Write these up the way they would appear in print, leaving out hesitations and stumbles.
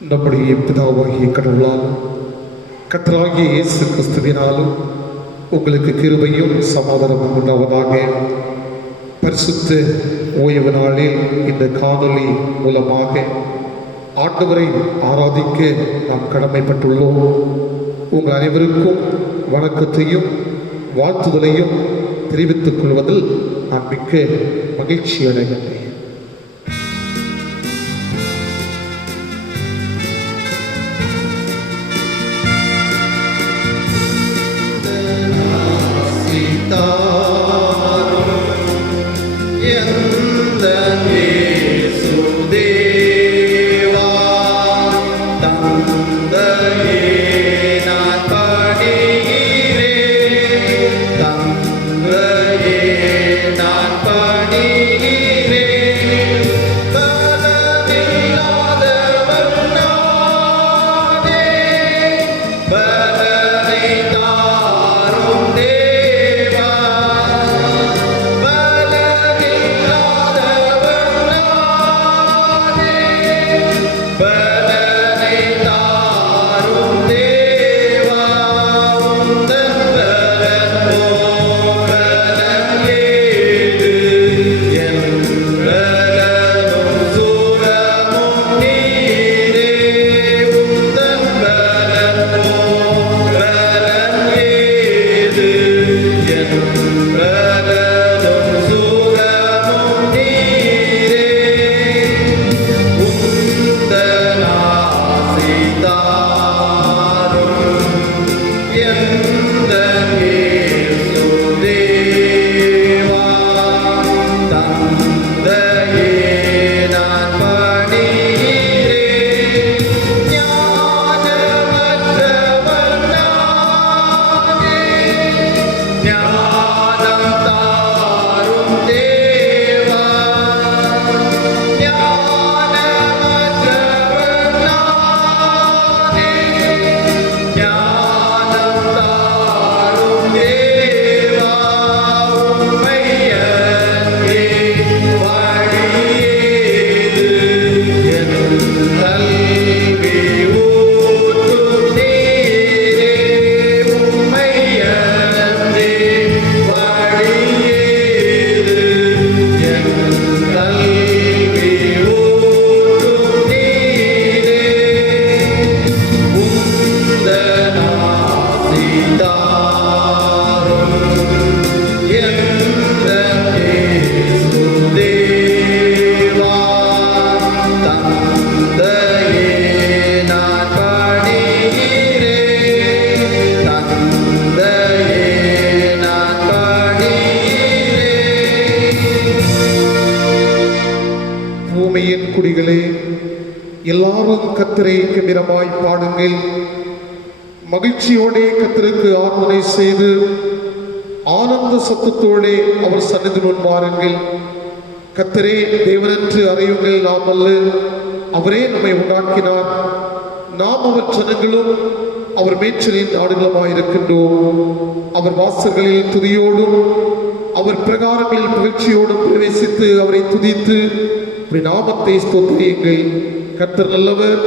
நம்முடைய பிதாவாகிய கடவுளால் கர்த்தராகிய இயேசு கிறிஸ்துவினாலும் உங்களுக்கு கிருபையும் சமாதானமும் உண்டாவதாக. பரிசுத்த ஓய்வு நாளில் இந்த காணொளி மூலமாக ஆண்டவரை ஆராதிக்க நாம் கடமைப்பட்டுள்ளோம். உங்கள் அனைவருக்கும் வணக்கத்தையும் வாழ்த்துதலையும் தெரிவித்துக் கொள்வதில் நான் மிக்க மகிழ்ச்சி அடைகின்றேன். குடிகளே, எல்லாரும் கர்த்தரை கம்பீரமாய் பாடுங்கள். மகிழ்ச்சியோடே கர்த்தருக்கு ஆராதனை செய்து ஆனந்த சத்தத்தோடே அவர் சந்நிதி முன் வாருங்கள். கர்த்தரே தேவனென்று அறியுங்கள், நாம் அல்ல, அவரே நம்மை உண்டாக்கினார், நாம் அவர் ஜனங்களும் அவர் மேய்ச்சலின் ஆடுகளுமாயிருக்கின்றோம். அவர் வாசல்களில் துதியோடும் அவர் பிரகாரங்களில் மகிழ்ச்சியோடும் பிரவேசித்து அவரை துதித்து நாமத்தை ஸ்தோத்திரியுங்கள். கர்த்தர் நல்லவர்,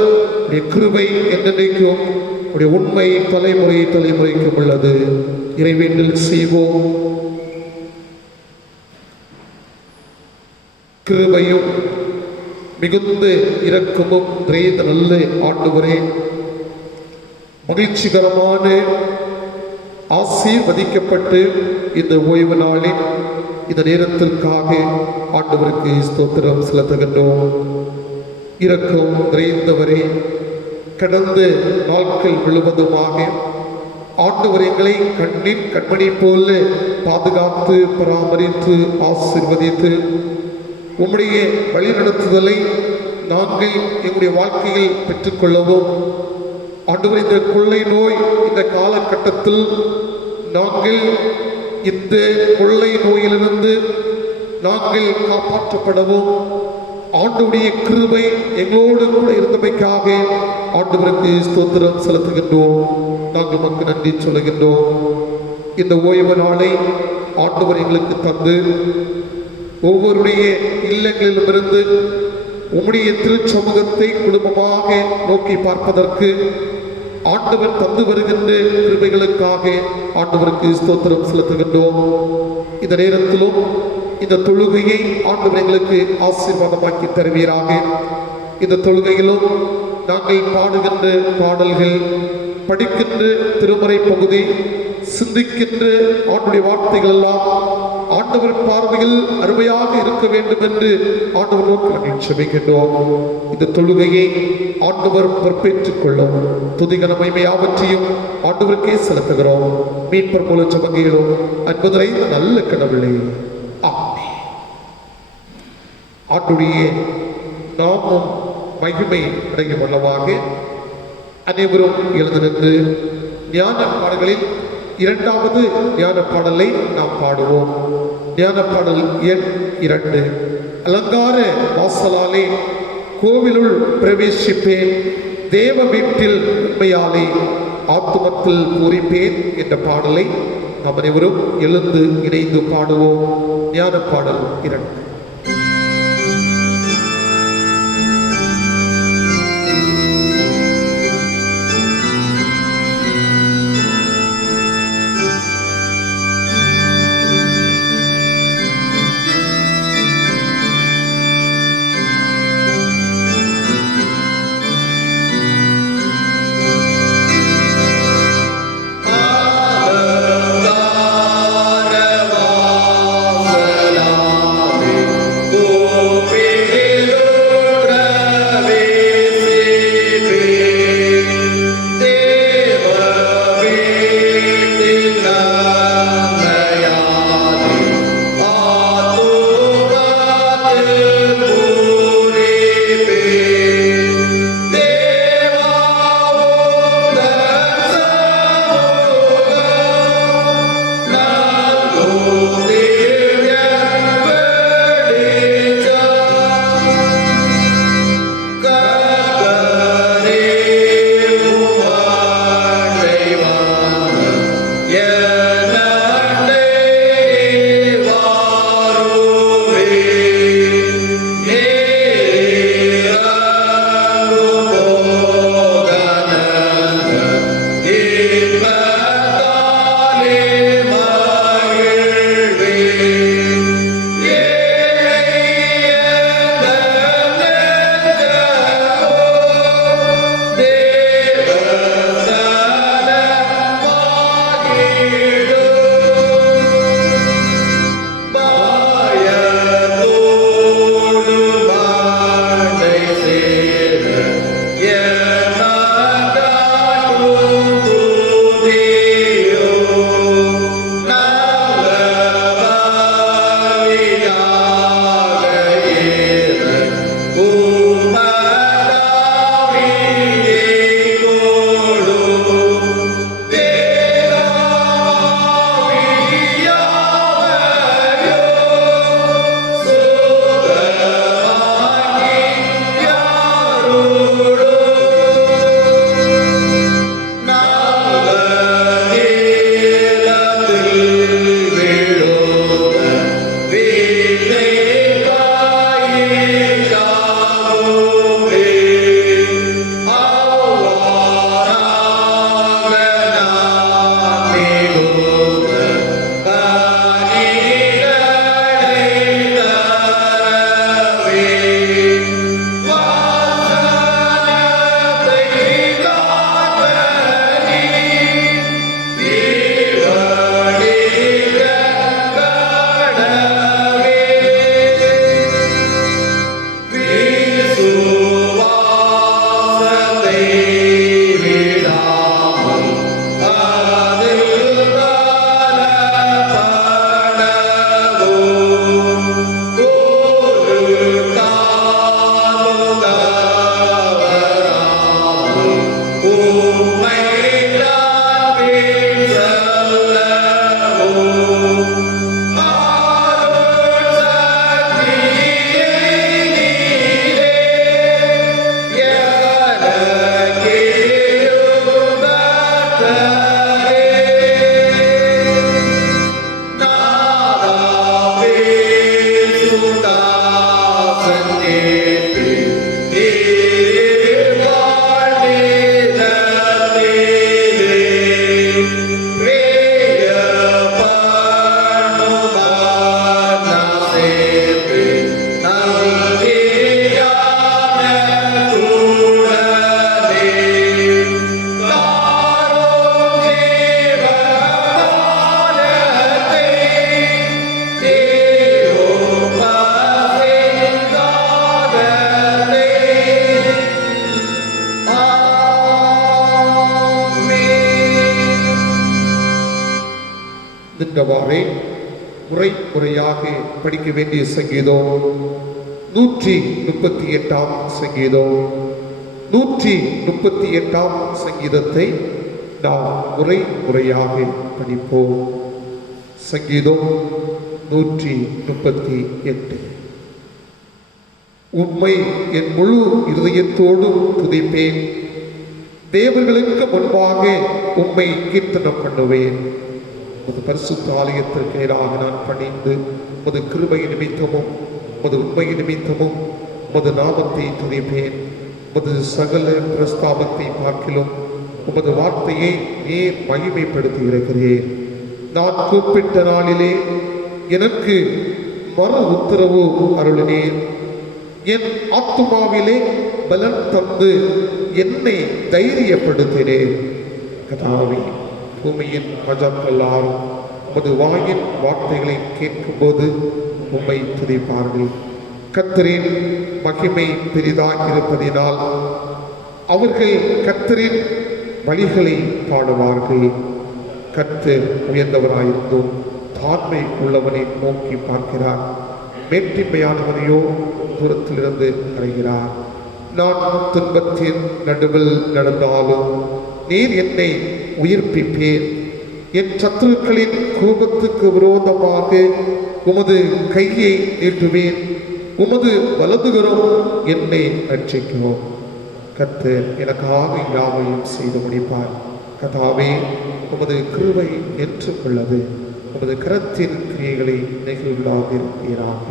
கிருபை என்றென்றைக்கும் உண்மை தலைமுறை தலைமுறைக்கும் உள்ளது. இறைவேண்டல் செய்வோம். கிருபையும் மிகுந்த இரக்கமும் நிறைந்த நல்ல ஆண்டவரே, மகிழ்ச்சிகரமான ஆசீர்வதிக்கப்பட்டு இந்த ஓய்வு நாளில் இந்த நேரத்திற்காக ஆண்டவருக்கு ஸ்தோத்திரம் செலுத்துகின்றோம். இரக்கம் நிறைந்தவரே, கடந்த நாட்கள் முழுவதுமாக ஆண்டவர் எங்களை கண்ணின் கண்மணி போல பாதுகாத்து பராமரித்து ஆசீர்வதித்து உம்முடைய வழிநடத்துதலை நாங்கள் எங்களுடைய வாழ்க்கையில் பெற்றுக்கொள்ளவும், ஆண்டவர் இந்த கொள்ளை நோய் இந்த காலகட்டத்தில் நாங்கள் இந்த கொள்ளை நோயிலிருந்து நாங்கள் காப்பாற்றப்படவும் ஆண்டவருடைய கிருபை எங்களோடு கூட இருந்தமைக்காக ஆண்டவருக்கு ஸ்தோத்திரம் செலுத்துகின்றோம். நாங்கள் நமக்கு நன்றி சொல்லுகின்றோம். இந்த ஓய்வு நாளை ஆண்டவர் எங்களுக்கு தந்து ஒவ்வொருடைய இல்லங்களிலுமிருந்து உம்முடைய திருச்சமூகத்தை குடும்பமாக நோக்கி பார்ப்பதற்கு ஆண்டவர் தந்து வருகின்ற கிருபைகளுக்காக ஆண்டவருக்கு ஸ்தோத்திரம் செலுத்துகின்றோம். இந்த நேரத்திலும் இந்த தொழுகையை ஆண்டவர் எங்களுக்கு ஆசீர்வாதமாக்கி தருவீராக. இந்த தொழுகையிலும் நாங்கள் பாடுகின்ற பாடல்கள், படிக்கின்ற திருமறை பகுதி, சிந்திக்கின்ற ஆண்டுடைய வார்த்தைகள் எல்லாம் ஆண்டவர் பார்வையில் அருமையாக இருக்க வேண்டும் என்று ஆண்டவர் நோக்கி நாங்கள் செபிக்கின்றோம். இந்த தொழுகையை ஆண்டவர் பொறுப்பேற்றுக் கொள்ளும். துதிகன மகிமையாவற்றையும் ஆண்டவருக்கே செலுத்துகிறோம். மீட்பர் மூல ஜெபங்களும் அன்புதரை நல்ல கடவுளே, ஆமென். ஆண்டுடைய நாமம் மகிமை அடையும் வண்ணமாக அனைவரும் எழுந்து நின்று ஞான பாடல்களில் இரண்டாவது ஞான பாடலை நாம் பாடுவோம். ஞான பாடல் எண் 2. அலங்கார வாசலாலே கோவிலுள் பிரவேசிப்பேன், தேவ வீட்டில் உண்மையாலே ஆத்துமத்தில் பூரிப்பேன் என்ற பாடலை நாம் அனைவரும் எழுந்து இணைந்து பாடுவோம். ஞான பாடல் 2. Amen. என்றவாறே முறையாக படிக்க வேண்டிய சங்கீதம் 138ஆம் சங்கீதம். 138ஆம் சங்கீதத்தை நாம் முறையாக படிப்போம். சங்கீதம் 138. உம்மை என் முழு இருதயத்தோடு துதிப்பேன், தேவர்களுக்கு முன்பாக உம்மை கீர்த்தனம் பண்ணுவேன். உமது பரிசுத்த ஆலயத்திற்கு நேராக நான் பணிந்து உமது கிருபை நிமித்தமும் உமது உண்மை நிமித்தமும் உமது நாமத்தை துதிப்பேன். உமது சகல பிரஸ்தாபத்தை பார்க்கிலும் உமது வார்த்தையை நீர் மகிமைப்படுத்தி இருக்கிறேன். நான் கூப்பிட்ட நாளிலே எனக்கு மறு உத்தரவு அருளினேன். என் ஆத்துமாவிலே பலன் தந்து என்னை தைரியப்படுத்தினேன். கர்த்தாவே, பூமியின் ராஜாக்களாரும் உமது வாயின் வார்த்தைகளை கேட்கும்போது உம்மை துதிப்பார்கள். கர்த்தரின் மகிமை பெரிதாக இருப்பதினால் அவர்கள் கர்த்தரின் வழிகளை பாடுவார்கள். கர்த்தர் உயர்ந்தவராயிருந்தும் தாழ்மை உள்ளவனை நோக்கி பார்க்கிறார், மேட்டிமையானவனையோ தூரத்திலிருந்து அறைகிறார். நான் துன்பத்தின் நடுவில் நடந்தாலும் நீர் என்னை உயிர்ப்பிப்பேன். என் சத்துருக்களின் கோபத்துக்கு விரோதமாக உமது கையை நீட்டுவேன். உமது வலதுகரம் என்னை ரட்சிக்கும். கர்த்தர் எனக்காக யாவையும் செய்து முடிப்பார். கர்த்தாவே, உமது கிருபை என்றும் உள்ளது. உமது கரத்தின் கிரியைகளை நெகிழ்விடாக இருப்பீராக.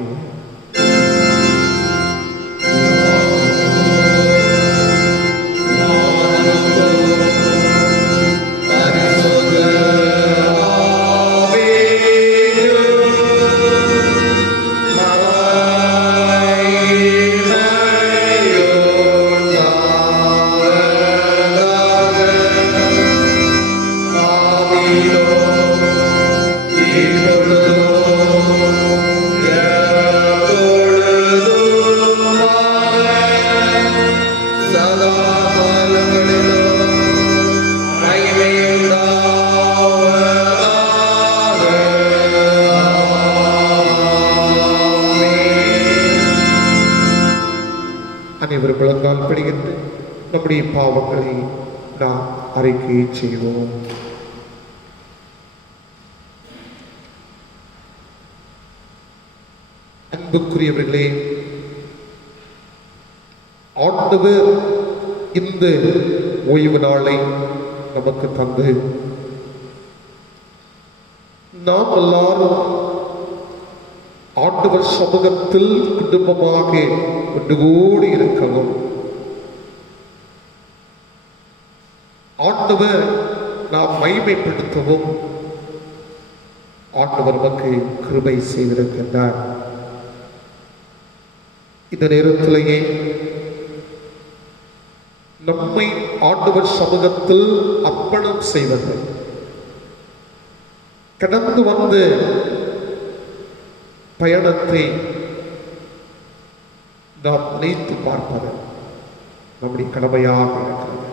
அனைவரும் முழங்கால் படிக்கின்ற நம்முடைய பாவங்களை நாம் அறிக்கை செய்வோம். அன்புக்குரியவர்களே, ஆண்டவர் இந்த ஓய்வு நாளை நமக்கு தந்து நாம் எல்லாரும் ஆண்டவர் சமூகத்தில் குடும்பமாக ஒன்று கூடி இருக்கவும், ஆண்டவர் நாம் மகிமைப்படுத்தவும் ஆண்டவர் நமக்கு கிருபை செய்திருக்கின்றார். இந்த நேரத்திலேயே நம்மை ஆண்டவர் சமூகத்தில் அர்ப்பணம் செய்வது, கடந்து வந்து பயணத்தை நாம் நினைத்து பார்ப்பது நம்முடைய கடமையாக இருக்கிறது.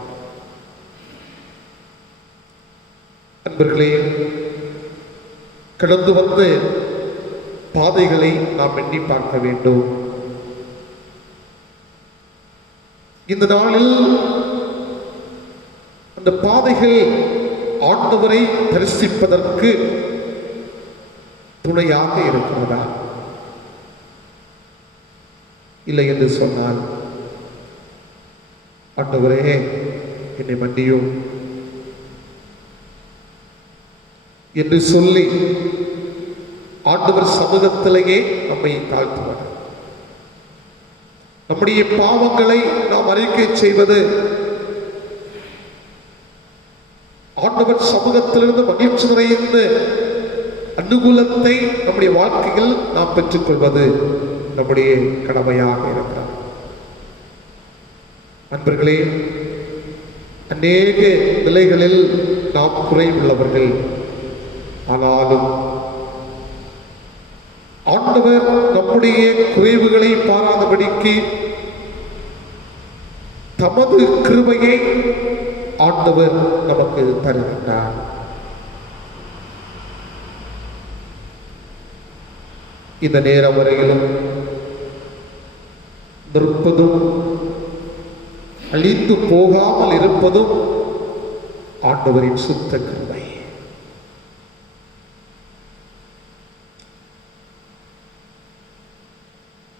அன்பர்களே, கடந்து வந்து பாதைகளை நாம் எண்ணி பார்க்க வேண்டும். இந்த நாளில் அந்த பாதைகள் ஆண்டவரை தரிசிப்பதற்கு துணையாக இருக்கிறதா? இல்லை என்று சொன்னால், ஆண்டவரே என்னை மன்னியும் என்று சொல்லி ஆண்டவர் சமூகத்திலேயே நம்மை தாழ்த்துவார். நம்முடைய பாவங்களை நாம் அறிக்கை செய்வது, ஆண்டவர் சமூகத்திலிருந்து மகிழ்ச்சி நிறைந்த அனுகூலத்தை நம்முடைய வாழ்க்கையில் நாம் பெற்றுக்கொள்வது நம்முடைய கடமையாக இருக்கிறார். அன்பர்களே, அநேக நிலைகளில் நாம் குறைவுள்ளவர்கள். ஆனாலும் ஆண்டவர் நம்முடைய குறைவுகளை பாராதபடிக்கு தமது கிருபையை ஆண்டவர் நமக்கு தருகின்றார். இந்த நேரம் வரையிலும் நிற்பதும் அழிந்து போகாமல் இருப்பதும் ஆண்டவரின் சுத்த கிருபை.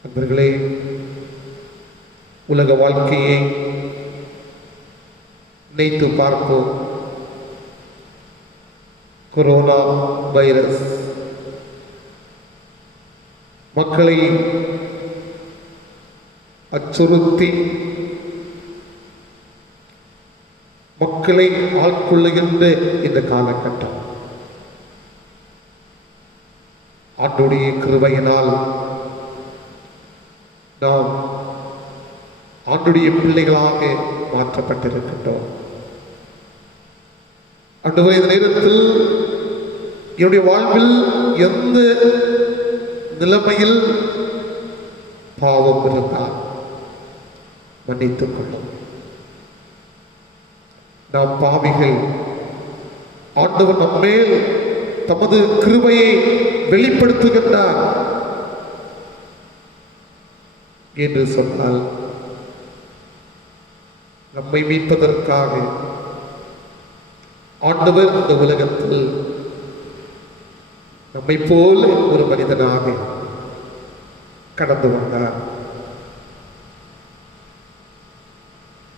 நண்பர்களே, உலக வாழ்க்கையை நினைத்து பார்ப்போம். கொரோனா வைரஸ் மக்களை அச்சுறுத்தி மக்களை ஆட்கொள்ளுகின்ற இந்த காலகட்டம் ஆண்டுடைய கிருபையினால் நாம் ஆண்டுடைய பிள்ளைகளாக மாற்றப்பட்டிருக்கின்றோம். ஆண்டவரே, இந்த நேரத்தில் என்னுடைய வாழ்வில் எந்த நிலைமையில் பாவம் இருந்தால் மன்னித்துக் கொள்ளும். நாம் பாவிகள். ஆண்டவர் நம்மேல் தமது கிருபையை வெளிப்படுத்துகின்றார் என்று சொன்னால், நம்மை மீட்பதற்காக ஆண்டவர் இந்த உலகத்தில் நம்மை போல ஒரு மனிதனாக கடந்து வந்தார்.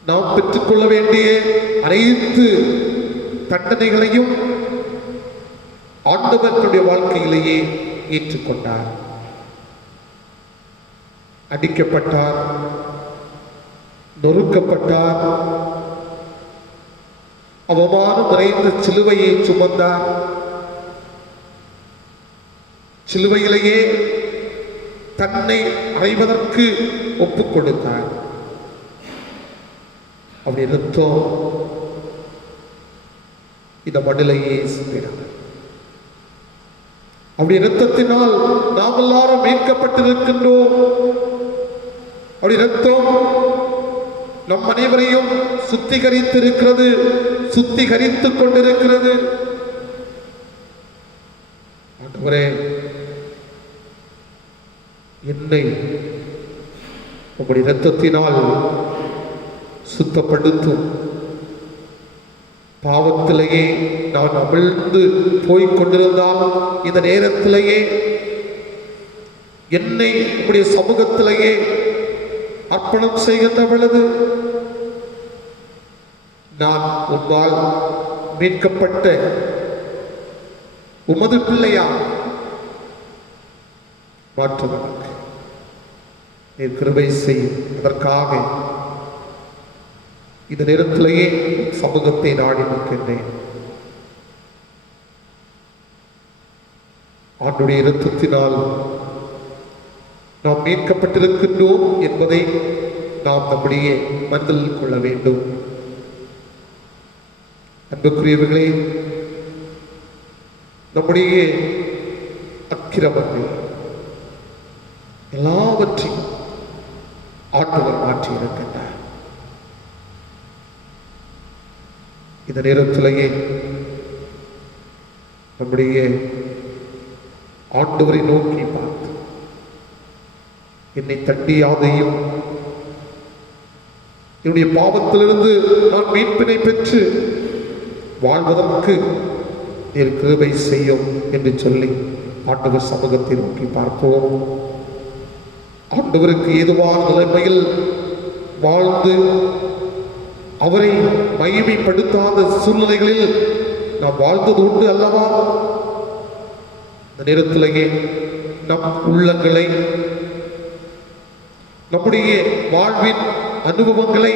நாம் பெற்றுக்கொள்ள வேண்டிய அனைத்து தண்டனைகளையும் ஆண்டவர் தன்னுடைய வாழ்க்கையிலேயே ஏற்றுக்கொண்டார். அடிக்கப்பட்டார், நொறுக்கப்பட்டார், அவமானம் நிறைந்த சிலுவையை சுமந்தார். சிலுவையிலேயே தன்னை அறைவதற்கு ஒப்புக் கொடுத்தார். அவருடைய ரத்தம் இந்த மண்ணிலேயே சிந்தினார். அவருடைய ரத்தத்தினால் நாம் எல்லாரும் மீட்கப்பட்டிருக்கின்றோம். அவருடைய ரத்தம் நம் அனைவரையும் சுத்திகரித்திருக்கிறது, சுத்திகரித்துக் கொண்டிருக்கிறது. ஆண்டவரே, என்னை உம்முடைய இரத்தத்தினால் சுத்தப்படுத்தும். பாவத்திலேயே நான் அமிழ்ந்து போய்கொண்டிருந்தால் இந்த நேரத்திலேயே என்னை உம்முடைய சமூகத்திலேயே அர்ப்பணம் செய்கின்ற பொழுது நான் உம்மால் மீட்கப்பட்ட உமது பிள்ளையா மாற்றுவதற்கு நீர் கிருபை செய்யும். அதற்காக இந்த நேரத்திலேயே சமூகத்தை நாடி நிற்கின்றேன். ஆண்டுடைய இரத்தத்தினால் நாம் மீட்கப்பட்டிருக்கின்றோம் என்பதை நாம் நம்முடைய மனதில் கொள்ள வேண்டும். அன்புக்குரியவர்களே, நம்முடைய அக்கிரமங்கள் எல்லாவற்றையும் ஆண்டவர் மாற்றி இருக்கின்றார். இந்த நேரத்திலேயே நம்முடைய ஆண்டவரை நோக்கி பார்த்து, என்னை தட்டியாதையும் என்னுடைய பாவத்திலிருந்து நான் மீட்பினை பெற்று வாழ்வதற்கு நீர் கிருபை செய்யும் என்று சொல்லி ஆண்டவர் சமூகத்தை நோக்கி பார்ப்போம். ஆண்டவருக்கு ஏதுவான நிலைமையில் வாழ்ந்து அவரை மகிமைப்படுத்தாத சூழ்நிலைகளில் நாம் வாழ்ந்தது உண்டு அல்லவா? இந்த நேரத்திலேயே நம் உள்ளங்களை, நம்முடைய வாழ்வின் அனுபவங்களை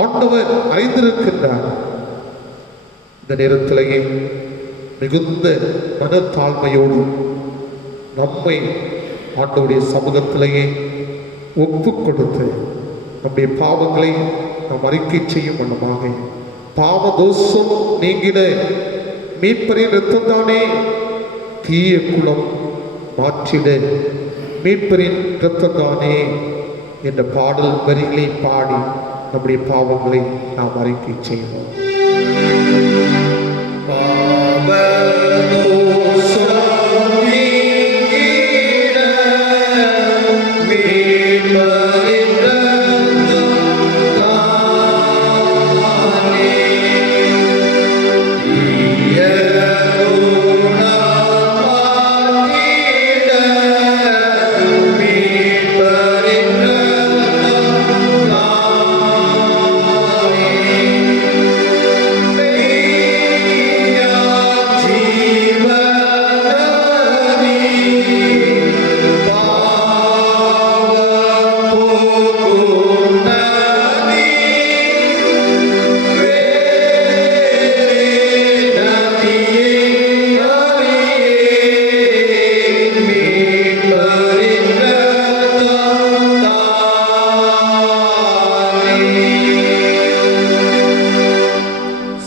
ஆண்டவர் அறிந்திருக்கின்றார். இந்த நேரத்திலேயே மிகுந்த மனத்தாழ்மையோடு நம்மை ஆண்டவருடைய சமூகத்திலேயே ஒப்புக் கொடுத்து நம்முடைய பாவங்களை நாம் அறிக்கை செய்யும் வண்ணமாக, பாவ தோஷம் நீங்கிட மீட்பரின் இரத்தம் தானே தீய குலம் மாற்றிட மீட்பரின் இரத்தம் தானே என்ற பாடல் வரிகளை பாடி நம்முடைய பாவங்களை நாம் அறிக்கை செய்வோம். பாவ தோஷம் நீங்கிட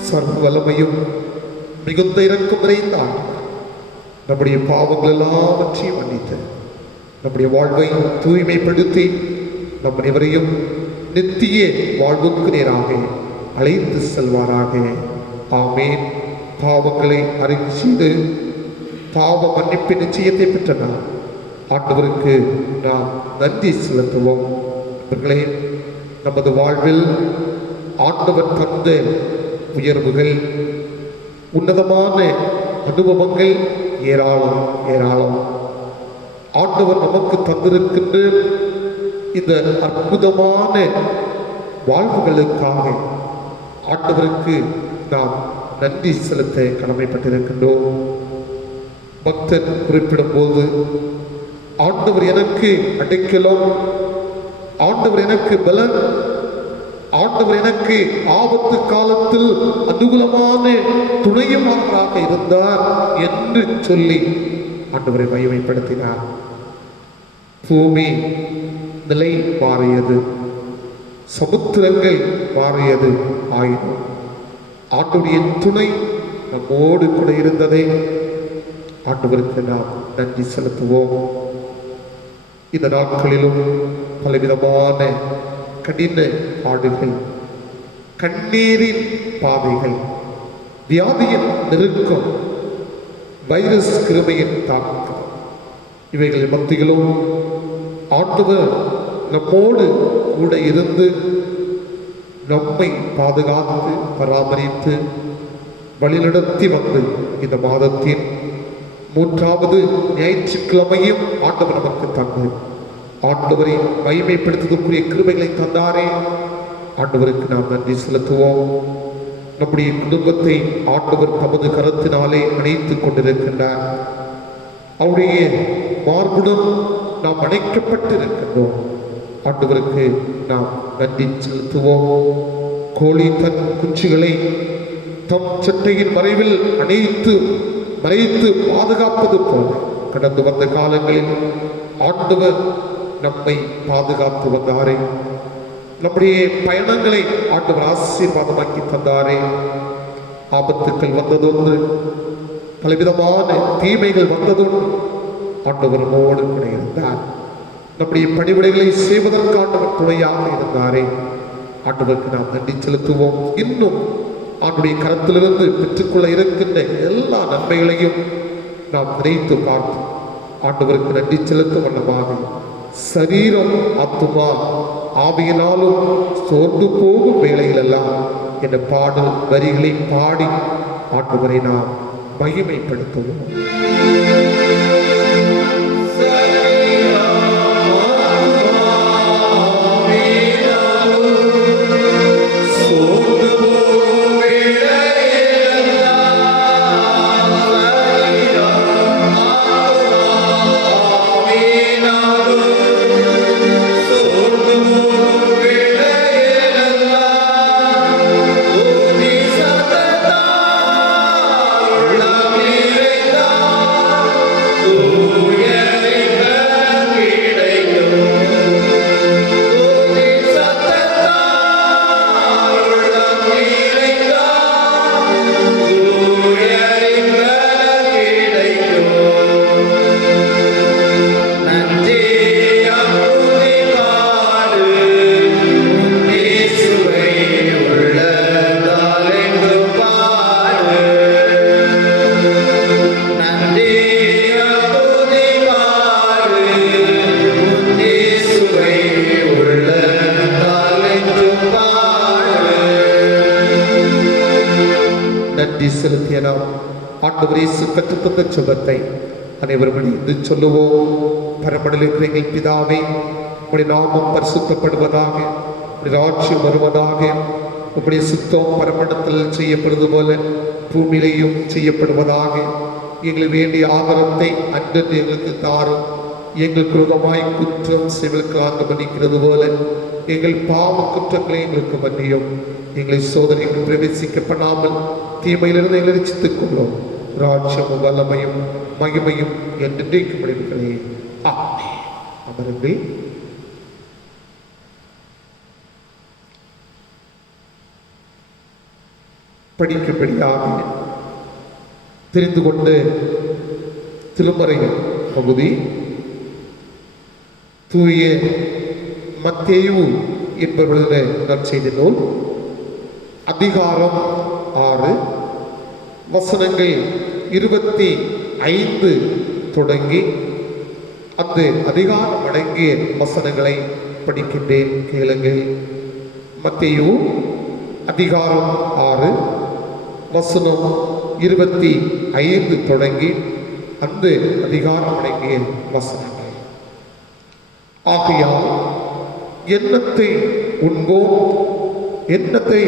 சர்வ வல்லமையும் மிகுந்த இரக்கம் நிறைந்த ஆண்டவர் நம்முடைய பாவங்கள் எல்லாவற்றையும் மன்னித்து நம்முடைய வாழ்வை தூய்மைப்படுத்தி நம் அனைவரையும் நித்திய வாழ்வுக்கு நேராக அழைத்து செல்வாராக. ஆமேன். பாவங்களை அறிக்கை செய்து பாவ மன்னிப்பின் நிச்சயத்தை பெற்ற நாம் ஆண்டவருக்கு நாம் நன்றி செலுத்துவோம். அவர்களே, நமது வாழ்வில் ஆண்டவர் தந்த உயர்வுகள், உன்னதமான அனுபவங்கள் ஏராளம் ஏராளம். ஆண்டவர் நமக்கு தந்திருக்கின்ற இந்த அற்புதமான வாழ்வுகளுக்காக ஆண்டவருக்கு நாம் நன்றி செலுத்த கடமைப்பட்டிருக்கின்றோம். பக்தன் குறிப்பிடும் போது, ஆண்டவர் எனக்கு அடைக்கலம், ஆண்டவர் எனக்கு பலன், ஆண்டவர் எனக்கு ஆபத்து காலத்தில் அனுகூலமான துணையுமானவராக இருந்தார் என்று சொல்லி ஆண்டவரை மகிமைப்படுத்தினார். பூமி நிலை மாறியது, சமுத்திரங்கள் மாறியது, ஆயினும் ஆண்டவருடைய துணை நம்மோடு கூட இருந்ததை ஆண்டவருக்கு நாம் நன்றி செலுத்துவோம். இந்த நாட்களிலும் பலவிதமான கடின பாடுகள், கண்ணீரின் பாதைகள், வியாதியின் நெருக்கம், வைரஸ் கிருமியின் தாக்கம், இவைகளின் மத்தியிலும் ஆண்டவர் நம்மோடு கூட இருந்து நம்மை பாதுகாத்து பராமரித்து வழிநடத்தி வந்து இந்த மாதத்தின் 3வது ஞாயிற்றுக்கிழமையும் ஆண்டவர் நமக்கு தந்து ஆண்டவரை மகிமைப்படுத்துவதற்குரிய கிருபைகளை தந்தாரே. ஆண்டவருக்கு நாம் நன்றி செலுத்துவோம். நம்முடைய குடும்பத்தை ஆண்டவர் தமது கரத்தினாலே அணைத்துக் கொண்டிருக்கின்றார். அவருடைய மார்புடன் நாம் அணைக்கப்பட்டிருக்கின்றோம். ஆண்டவருக்கு நாம் நன்றி செலுத்துவோம். கோழி தன் குஞ்சுகளை தம் சட்டையின் மறைவில் மறைத்து பாதுகாப்பது போல கடந்து வந்த காலங்களில் ஆண்டவர் நம்மை பாதுகாத்து வந்தாரே. நம்முடைய பயணங்களை ஆண்டவர் ஆசீர்வாதமாக்கி தந்தாரே. ஆபத்துக்கள் வந்ததொன்று, பலவிதமான தீமைகள் வந்ததொன்று, ஆண்டவர் நம்மோடு கூட இருந்தார். நம்முடைய பணிவிடைகளை செய்வதற்கு ஆண்டவர் துணையாக இருந்தாரே. ஆண்டவருக்கு நாம் நன்றி செலுத்துவோம். இன்னும் ஆண்டுடைய கரத்திலிருந்து பெற்றுக்கொள்ள இருக்கின்ற எல்லா நன்மைகளையும் நாம் நினைத்து பார்த்து ஆண்டவருக்கு நன்றி செலுத்த வண்ணமாக சரீரம் ஆத்துமா ஆவியினாலும் சோர்ந்து போகும் வேளையிலெல்லாம் என்ற பாடல் வரிகளை பாடி ஆண்டவரை நாம் மகிமைப்படுத்துவோம். செலுத்திய நாம் ஆண்டவர் இயேசு கற்றுத்தந்த சுபத்தை அனைவரும் இணைந்து சொல்லுவோம். பரமண்டலில் இருக்கிற எங்கள் பிதாவே, உம்முடைய நாமம் பரிசுத்தப்படுவதாக, உம்முடைய ராஜ்யம் வருவதாக, உம்முடைய சுத்தம் பரமண்டலத்தில் செய்யப்படுவது போல பூமியிலேயும் செய்யப்படுவதாக. எங்களுக்கு வேண்டிய ஆதாரத்தை அன்றென்று எங்களுக்கு தாரும். எங்கள் குருதமாய் குற்றம் செவிலுக்காக மன்னிக்கிறது போல எங்கள் பாவ குற்றங்களை எங்களுக்கு மன்னியும். எங்களை சோதனைக்கு பிரவேசிக்க பண்ணாமல் தீமையிலிருந்து எங்களை ரட்சித்துக் கொள்ளும். ராஜ்யமும் வல்லமையும் மகிமையும் என்றைக்கு முடிவுகளே. ஆமென். அமருங்கள். படிக்கும்படியாக தெரிந்து கொண்டு திருமறை பகுதி தூய மத்தேயு என்பவர்கள நற்செய்தி நூல் அதிகாரம் 6 வசனங்கள் 25 தொடங்கி அந்த அதிகாரம் அடங்கிய வசனங்களை படிக்கின்றேன், கேளுங்கள். மத்தேயு அதிகாரம் 6 வசனம் 25 தொடங்கி அந்த அதிகாரம் அடங்கிய வசனங்கள். ஆகையால் எண்ணத்தை உண்போம் எண்ணத்தை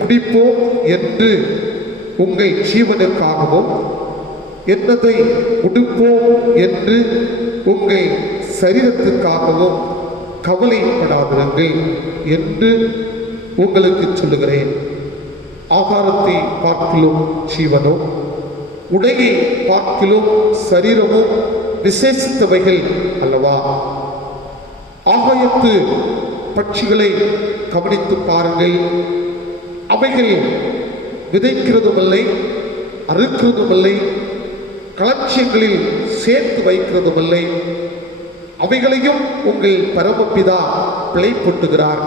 குடிப்போம் என்று உங்கள் ஜீவனுக்காகவும் எண்ணத்தை உடுப்போம் என்று உங்கள் சரீரத்துக்காகவும் கவலைப்படாதிருங்கள் என்று உங்களுக்கு சொல்லுகிறேன். ஆகாரத்தை பார்க்கிலும் ஜீவனும் உடையை பார்க்கிலும் சரீரமும் விசேஷித்தவைகள் அல்லவா? ஆகாயத்து பட்சிகளை கவனித்து பாருங்கள். அவைகள் விதைக்கிறதுமில்லை, அறுக்கிறதுமில்லை, களஞ்சியங்களில் சேர்த்து வைக்கிறதுமில்லை. அவைகளையும் உங்கள் பரமபிதா பிழைப்பூட்டுகிறார்.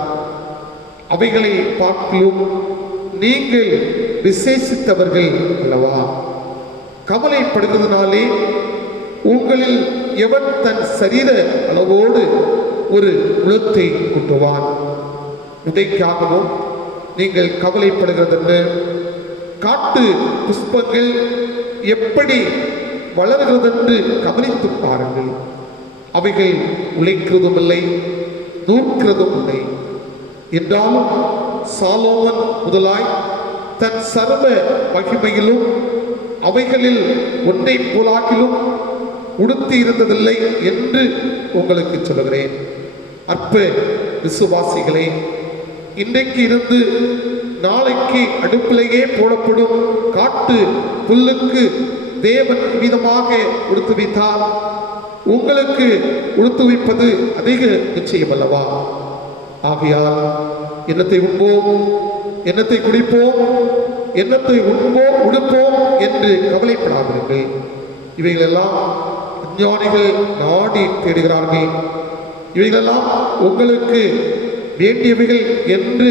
அவைகளை பார்க்கிலும் நீங்கள் விசேஷித்தவர்கள் அல்லவா? கவலைப்படுகிறதுனாலே உங்களில் எவன் தன் சரீர அளவோடு ஒரு உலத்தை குட்டுவான்? உடைக்காகவும் நீங்கள் கவலைப்படுகிறதென்று காட்டு புஷ்பங்கள் எப்படி வளர்கிறதென்று கவனித்து பாருங்கள். அவைகள் உழைக்கிறதும் இல்லை, நூற்கிறதும் இல்லை. என்றாலும் சாலோமன் முதலாய் தன் சர்வ மகிமையிலும் அவைகளில் ஒன்றை போலாகிலும் உடுத்தி இருந்ததில்லை என்று உங்களுக்கு சொல்லுகிறேன். அற்ப விசுவாசிகளே, இன்றைக்கு இருந்து நாளைக்கு அடுப்பிலேயே போடப்படும் காட்டு புல்லுக்கு தேவன் விதமாக உடுத்து வைத்தால் உங்களுக்கு உடுத்து வைப்பது அதிக நிச்சயம் அல்லவா? ஆகையால் எண்ணத்தை உண்போம் எண்ணத்தை குடிப்போம் எண்ணத்தை உண்போம் உடுப்போம் என்று கவலைப்படாதீர்கள். இவைகளெல்லாம் அஞ்ஞானிகள் நாடி தேடுகிறார்கள். இவைகளெல்லாம் உங்களுக்கு வேண்டியவைகள் என்று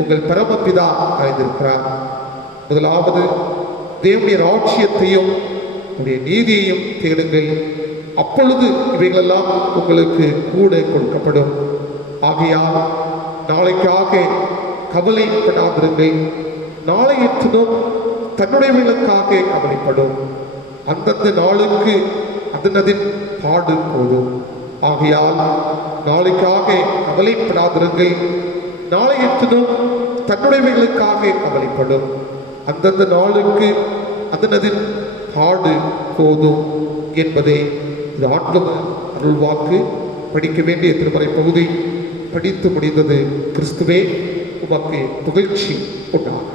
உங்கள் பரமபிதா அறிந்திருக்கிறார். முதலாவது தேவனுடைய ராஜ்யத்தையும் உடைய நீதியையும் தேடுங்கள், அப்பொழுது இவைகளெல்லாம் உங்களுக்கு கூட கொடுக்கப்படும். ஆகையால் நாளைக்காக கவலைப்படாதிருங்கள். நாளையற்றினும் தன்னுடையவர்களுக்காக கவலைப்படும். அந்தந்த நாளுக்கு அதனதின் பாடு போதும். ஆகையால் நாளைக்காக கவலைப்படாதிருங்கள். நாளையற்றினும் தன்னுடையவர்களுக்காக கவலைப்படும். அந்தந்த நாளுக்கு அதனதின் பாடு போதும் என்பதே இது ஆண்டவர் அருள்வாக்கு. படிக்க வேண்டிய திருமறை பகுதி படித்து முடிந்தது. கிறிஸ்துவே உமக்கு புகழ்ச்சி உண்டாகும்.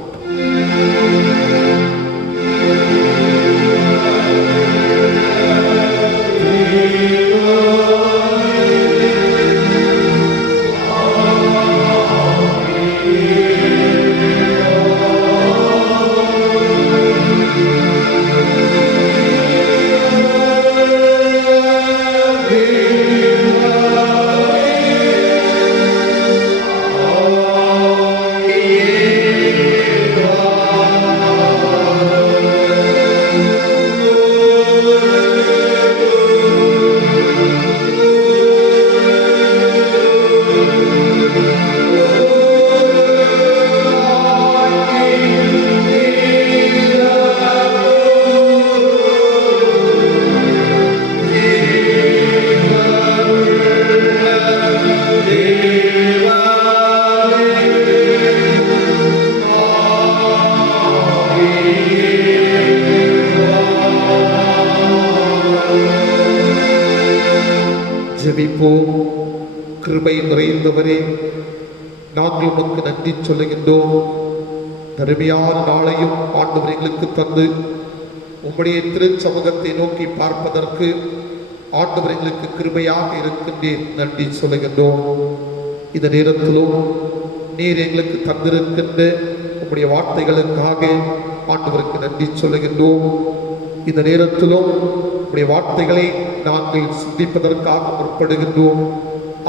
ஜெபிப்போம். கிருபை நிறைந்தவரே, நாங்கள் உமக்கு நன்றி சொல்லுகின்றோம். அருமையான நாளையும் ஆண்டவர் எங்களுக்கு தந்து உம்முடைய திருச்சமூகத்தை நோக்கி பார்ப்பதற்கு ஆண்டவர் எங்களுக்கு கிருபையாக இருக்கின்றேன், நன்றி சொல்லுகின்றோம். இந்த நேரத்திலும் நீர் எங்களுக்கு தந்திருக்கின்ற உம்முடைய வார்த்தைகளுக்காக ஆண்டவருக்கு நன்றி சொல்லுகின்றோம். இந்த நேரத்திலும் உம்முடைய வார்த்தைகளை நாங்கள் சிந்திப்பதற்காக முற்படுகின்றோம்.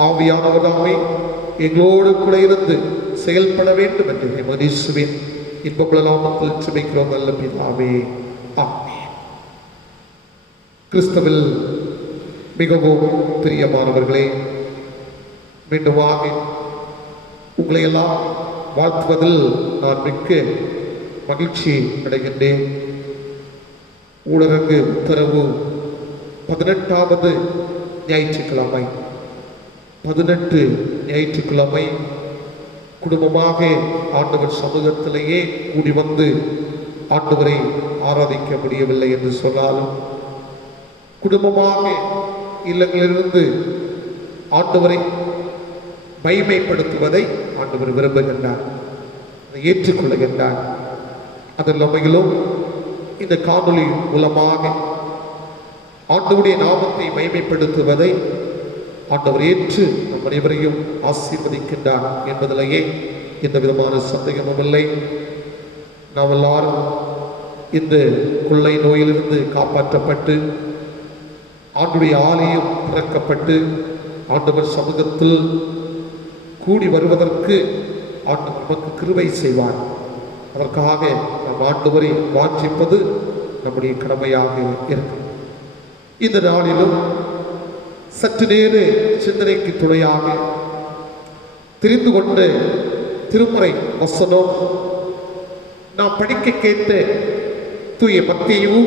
ஆவியானவராமே எங்களோடு கூட இருந்து செயல்பட வேண்டும் என்று மனுஷுவின் இன்பமுள்ள நாமத்தில் ஜெபிக்கிறோம் நல்ல பிதாவே, ஆமென். கிறிஸ்துவில் மிகவும் பிரியமானவர்களே, மீண்டுமாக உங்களை எல்லாம் வாழ்த்துவதில் நான் மிக்க மகிழ்ச்சி அடைகின்றேன். ஊரடங்கு உத்தரவு 18வது ஞாயிற்றுக்கிழமை, 18 ஞாயிற்றுக்கிழமை குடும்பமாக ஆண்டவர் சமூகத்திலேயே கூடி வந்து ஆண்டவரை ஆராதிக்க முடியவில்லை என்று சொன்னாலும், குடும்பமாக இல்லங்களிலிருந்து ஆண்டவரை மகிமைப்படுத்துவதை ஆண்டவர் விரும்புகின்றார், அதை ஏற்றுக்கொள்ளுகின்றார். அதன் நம்மையிலும் இந்த காணொளி மூலமாக ஆண்டவருடைய நாமத்தை மகிமைப்படுத்துவதை ஆண்டவர் ஏற்று நம் அனைவரையும் ஆசீர்வதிக்கின்றார் என்பதிலேயே எந்த விதமான சந்தேகமும் இல்லை. நாம் எல்லாரும் இந்த கொள்ளை நோயிலிருந்து காப்பாற்றப்பட்டு ஆண்டுடைய ஆலயம் திறக்கப்பட்டு ஆண்டவர் சமூகத்தில் கூடி வருவதற்கு ஆண்டவர் நமக்கு கிருபை செய்வார். அதற்காக நாம் ஆண்டவரை வாஞ்சிப்பது நம்முடைய கடமையாக இருக்கும். இந்த நாளிலும் சற்று நேர சிந்தனைக்கு துணையாக தெரிந்து கொண்ட திருமறை வசனம் நாம் படிக்க கேட்ட தூய மத்தேயு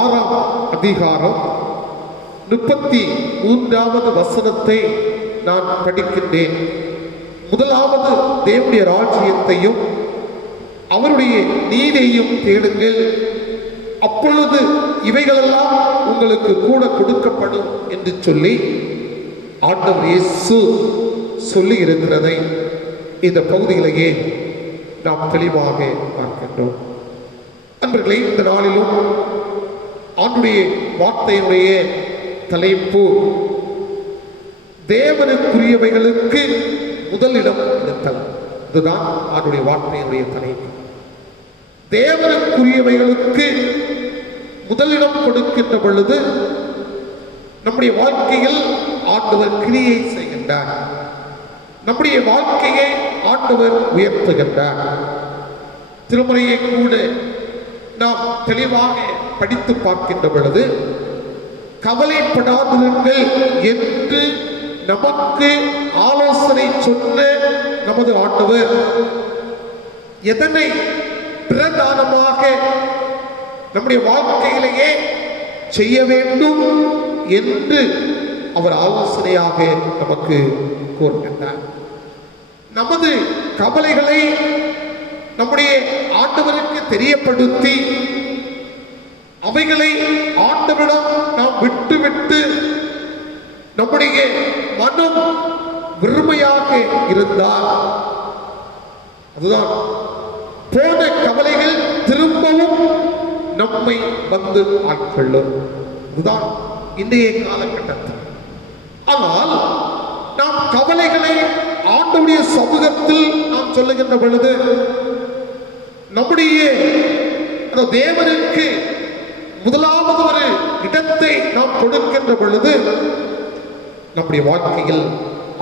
6ஆம் அதிகாரம் 33வது வசனத்தை நான் படிக்கின்றேன். முதலாவது தேவனுடைய ராஜ்யத்தையும் அவருடைய நீதியையும் தேடுங்கள், அப்பொழுது இவைகளெல்லாம் உங்களுக்கு கூட கொடுக்கப்படும் என்று சொல்லி ஆண்டவர் இயேசு சொல்லி இருக்கிறதை இந்த பகுதியிலேயே நாம் தெளிவாக பார்க்கின்றோம். அன்பர்களே, இந்த நாளிலும் ஆண்டுடைய வார்த்தையுடைய தலைப்பு தேவனுக்குரியவைகளுக்கு முதலிடம் எடுத்தல். இதுதான் ஆண்டுடைய வார்த்தையுடைய தலைப்பு. தேவனுக்குரியவைகளுக்கு முதலிடம் கொடுக்கின்ற பொழுது நம்முடைய வாழ்க்கையில் ஆண்டவர் கிரியை செய்கின்றார், நம்முடைய வாழ்க்கையை ஆண்டவர் உயர்த்துகின்றார். திருமறையை கூட நாம் தெளிவாக படித்து பார்க்கின்ற பொழுது கவலைப்படாதிருங்கள் என்று நமக்கு ஆலோசனை சொன்ன நமது ஆண்டவர் எதனை பிரதானமாக நம்முடைய வாழ்க்கையிலேயே செய்ய வேண்டும் என்று அவர் ஆலோசனையாக நமக்கு கூறுகின்றார். நமது கவலைகளை நம்முடைய ஆண்டவருக்கு தெரியப்படுத்தி அவைகளை ஆண்டவரிடம் நாம் விட்டு நம்முடைய மனம் வெறுமையாக இருந்தால் அதுதான் போன கவலைகள் திரும்பவும் நம்மை வந்து ஆட்கொள்ளும். இதுதான் இன்றைய காலகட்டத்தில். ஆனால் நாம் கவலைகளை ஆண்டவருடைய சமூகத்தில் நாம் சொல்லுகின்ற பொழுது நம்முடைய தேவனுக்கு முதலாவது ஒரு இடத்தை நாம் கொடுக்கின்ற பொழுது நம்முடைய வாழ்க்கையில்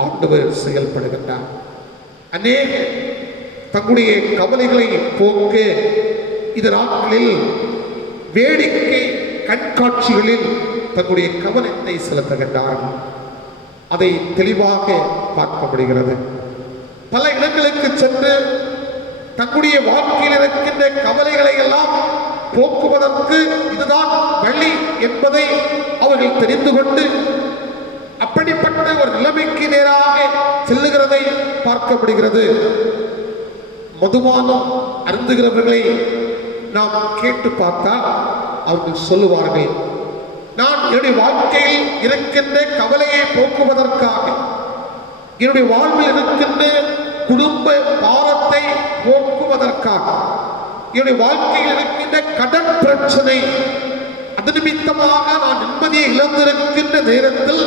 ஆண்டவர் செயல்படுகின்றார். அநேக தங்களுடைய கவலைகளை போக்க இந்த நாட்களில் வேடிக்கை கண்காட்சிகளில் தங்களுடைய கவனத்தை செலுத்துகின்றார்கள். அதை தெளிவாக பார்க்க முடிகிறது. பல இடங்களுக்கு சென்று தங்களுடைய வாழ்க்கையில் இருக்கின்ற கவலைகளை எல்லாம் போக்குவதற்கு இதுதான் வழி என்பதை அவர்கள் தெரிந்து கொண்டு அப்படிப்பட்ட ஒரு நிலைமைக்கு நேராக செல்லுகிறதை பார்க்க முடிகிறது. மதுபானம் அருந்துகிறவர்களை நாம் கேட்டு பார்த்தால் அவர்கள் சொல்லுவார்கள், நான் என்னுடைய வாழ்க்கையில் இருக்கின்ற கவலையை போக்குவதற்காக, என்னுடைய வாழ்வில் இருக்கின்ற குடும்ப பாரத்தை போக்குவதற்காக, என்னுடைய வாழ்க்கையில் இருக்கின்ற கடன் பிரச்சனை, அது நிமித்தமாக நான் நிம்மதியை இழந்திருக்கின்ற நேரத்தில்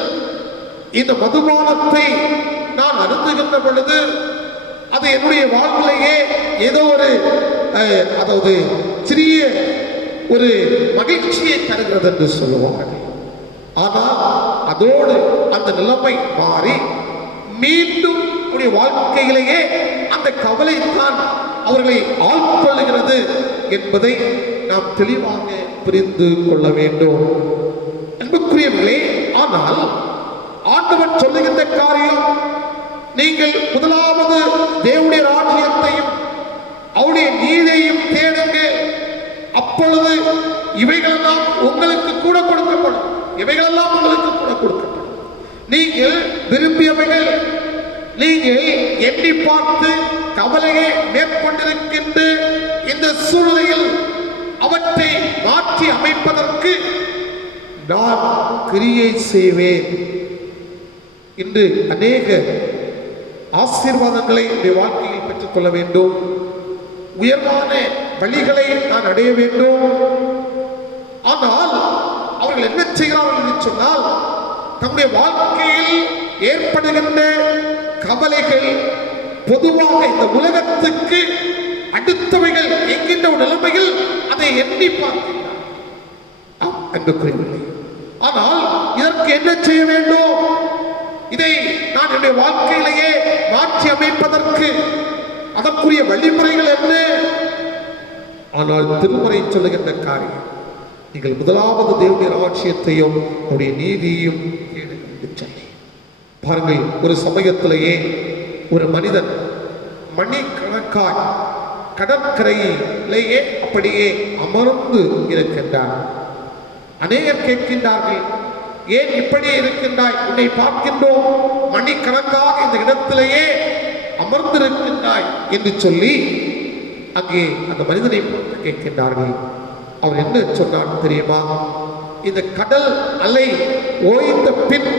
இந்த மதுபானத்தை நான் அருந்துகின்ற பொழுது அது என்னுடைய வாழ்விலேயே ஏதோ ஒரு அதாவது சிறிய ஒரு மகிழ்ச்சியை தருகிறது என்று சொல்லுவார்கள். ஆனால் அதோடு அந்த நிலைமை மாறி மீண்டும் வாழ்க்கையிலேயே அந்த கவலை தான் அவர்களை ஆட்கொள்ளுகிறது என்பதை நாம் தெளிவாக புரிந்து கொள்ள வேண்டும் அன்புக்குரியவர்களே. ஆனால் ஆண்டவர் சொல்லுகின்ற காரியம், நீங்கள் முதலாவது தேவனுடைய ராஜ்யத்தையும் அவருடைய நீதியையும் தேடுங்க, அப்பொழுது இவைகளெல்லாம் உங்களுக்கு கூட கொடுக்கப்படும். இவைகளெல்லாம் உங்களுக்கு கூட கொடுக்கப்படும். நீங்கள் விரும்பியவைகள், நீங்கள் எண்ணி பார்த்து கவலையை மேற்கொண்டிருக்கின்ற இந்த சூழ்நிலையில் அவற்றை மாற்றி அமைப்பதற்கு நான் கிரியை செய்வேன். இன்று அநேக ஆசீர்வாதங்களை என்னுடைய வாழ்க்கையில் பெற்றுக்கொள்ள வேண்டும், உயர்வான வழிகளை நான் அடைய வேண்டும். ஆனால் அவர்கள் என்ன செய்கிறார்கள் என்று சொன்னால், தம்முடைய வாழ்க்கையில் ஏற்படுகின்ற கவலைகள் பொதுவாக இந்த உலகத்துக்கு அடுத்தவைகள் என்கின்ற ஒரு நிலைமையில் அதை எண்ணி பார்க்கிறார். ஆனால் இதற்கு என்ன செய்ய வேண்டும்? இதை நான் என்னுடைய வாழ்க்கையிலேயே மாற்றி அமைப்பதற்கு அதற்குரிய வழிமுறைகள் என்ன? ஆனால் திருமறை சொல்லுகின்ற காரியம், நீங்கள் முதலாவது தேவனுடைய ராஜ்யத்தையும் அவருடைய நீதியையும் சொல்லி பாருங்கள். ஒரு சமயத்திலேயே ஒரு மனிதன் மணிக்கணக்காய் கடற்கரையிலேயே அப்படியே அமர்ந்து இருக்கின்றார். அநேகர் கேட்கின்றார்கள், ஏன் இப்படியே இருக்கின்றாய்? உன்னை பார்க்கின்றோம் மணிக்கணக்காக இந்த இடத்திலேயே அமர்ந்திருக்கின்றாய் என்று சொல்லி அங்கே அந்த மனிதனை பார்த்து கேட்கின்றார்கள். அவர் என்ன சொன்னார் தெரியுமா? இந்த கடல் அலை ஓய்ந்த பின்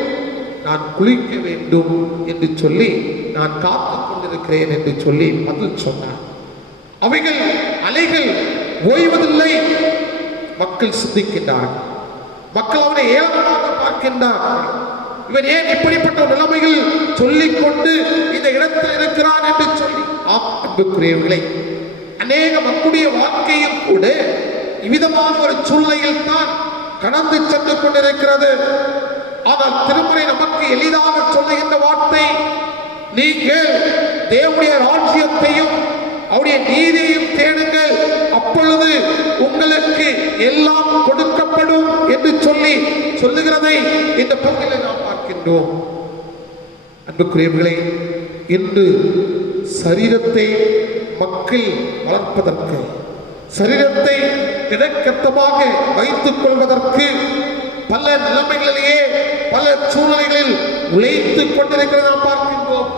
நான் குளிக்க வேண்டும் என்று சொல்லி நான் காத்துக் கொண்டிருக்கிறேன் என்று சொல்லி பதில் சொன்னார். அவைகள் அலைகள் ஓய்வதில்லை. மக்கள் சிந்திக்கின்றார்கள், மக்கள் அவனை ஏளனமாக பார்க்கின்றார்கள். இவன் ஏன் இப்படிப்பட்ட நிலைமைகள் சொல்லிக் கொண்டு இந்த இடத்தில் இருக்கிறான் என்று சொல்லி. அன்புக்குரியவர்களை, அநேக மக்களுடைய வாழ்க்கையில் கூட இவ்விதமான ஒரு சூழ்நிலையில் தான் கடந்து சென்று கொண்டிருக்கிறது. ஆனால் திருமறை நமக்கு எளிதாக சொல்லுகின்ற வார்த்தை, நீங்கள் தேவனுடைய ராஜ்யத்தையும் அவருடைய நீதியையும் தேடுங்கள், அப்பொழுது உங்களுக்கு எல்லாம் கொடுக்கப்படும் என்று சொல்லி சொல்லுகிறதை இந்த பகுதியில் நாம் பார்க்கின்றோம். அன்புக்குரியவர்களே, இன்று சரீரத்தை மக்கள் வளர்ப்பதற்கு, சரீரத்தை கிடக்கட்டமாக வைத்துக் கொள்வதற்கு பல நிலைமைகளிலேயே பல சூழ்நிலைகளில் உழைத்துக் கொண்டிருக்கிறத நாம் பார்க்கின்றோம்.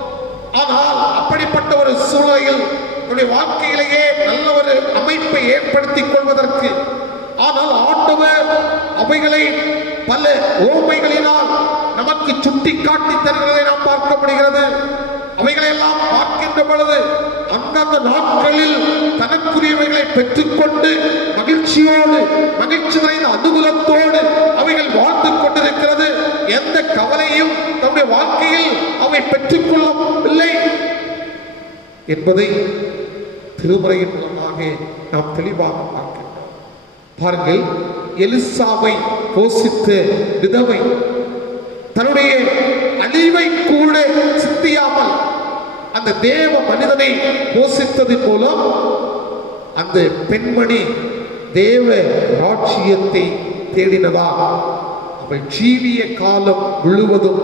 ஆனால் அப்படிப்பட்ட ஒரு சூழ்நிலையில் நம்முடைய வாழ்க்கையிலேயே நல்ல ஒரு அமைப்பை ஏற்படுத்திக் கொள்வதற்கு, ஆனால் ஆண்டவர் அவைகளை பல ஓமைகளினால் நமக்கு சுட்டி காட்டி தருகிறதை நாம் பார்க்க முடிகிறது. அவைகளை எல்லாம் பார்க்கின்ற பொழுது அந்தந்த நாட்களில் தனக்குரியவைகளை பெற்றுக்கொண்டு மகிழ்ச்சியோடு, மகிழ்ச்சி நிறைந்த அனுகூலத்தோடு அவைகள் வாழ்ந்து கொண்டிருக்கிறது. எந்த கவலையும் தன்னுடைய வாழ்க்கையில் அவை பெற்றுக்கொள்ளவில்லை என்பதை திருமறையின் மூலமாக நாம் தெளிவாக பார்க்கின்றோம். பாருங்கள், எலிசாவை போஷித்த விதவை தன்னுடைய அழிவை கூட சிந்தியாமல் அந்த தேவ மனிதனை போஷித்ததின் மூலம் அந்த பெண்மணி தேவ ராஜ்யத்தை தேடினதாக அவள் ஜீவிய காலம் முழுவதும்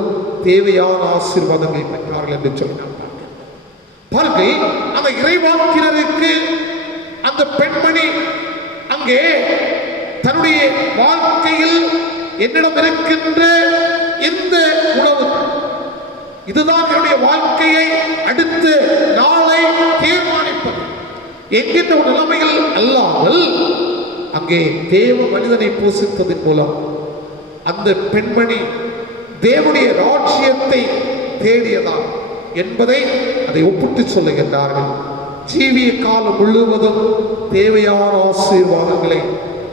தேவையான ஆசீர்வாதங்களை பெற்றார்கள் என்று சொன்னார். பாருங்கள், அந்த இறைவாக்கினருக்கு அந்த பெண்மணி அங்கே தன்னுடைய வாழ்க்கையில் என்னிடம் இருக்கின்ற இந்த உணவு, இதுதான் என்னுடைய வாழ்க்கையை அடுத்த நாளை தீர்மானிப்பது என்கின்ற ஒரு நிலைமையில் அல்லாமல் அங்கே தேவ மனிதனை போஷித்ததன் மூலம் அந்த பெண்மணி தேவனுடைய ராஜ்யத்தை தேடியதா என்பதை அதை ஒப்பிட்டு சொல்லுகின்றார்கள். ஜீவிய காலம் முழுவதும் தேவையான ஆசீர்வாதங்களை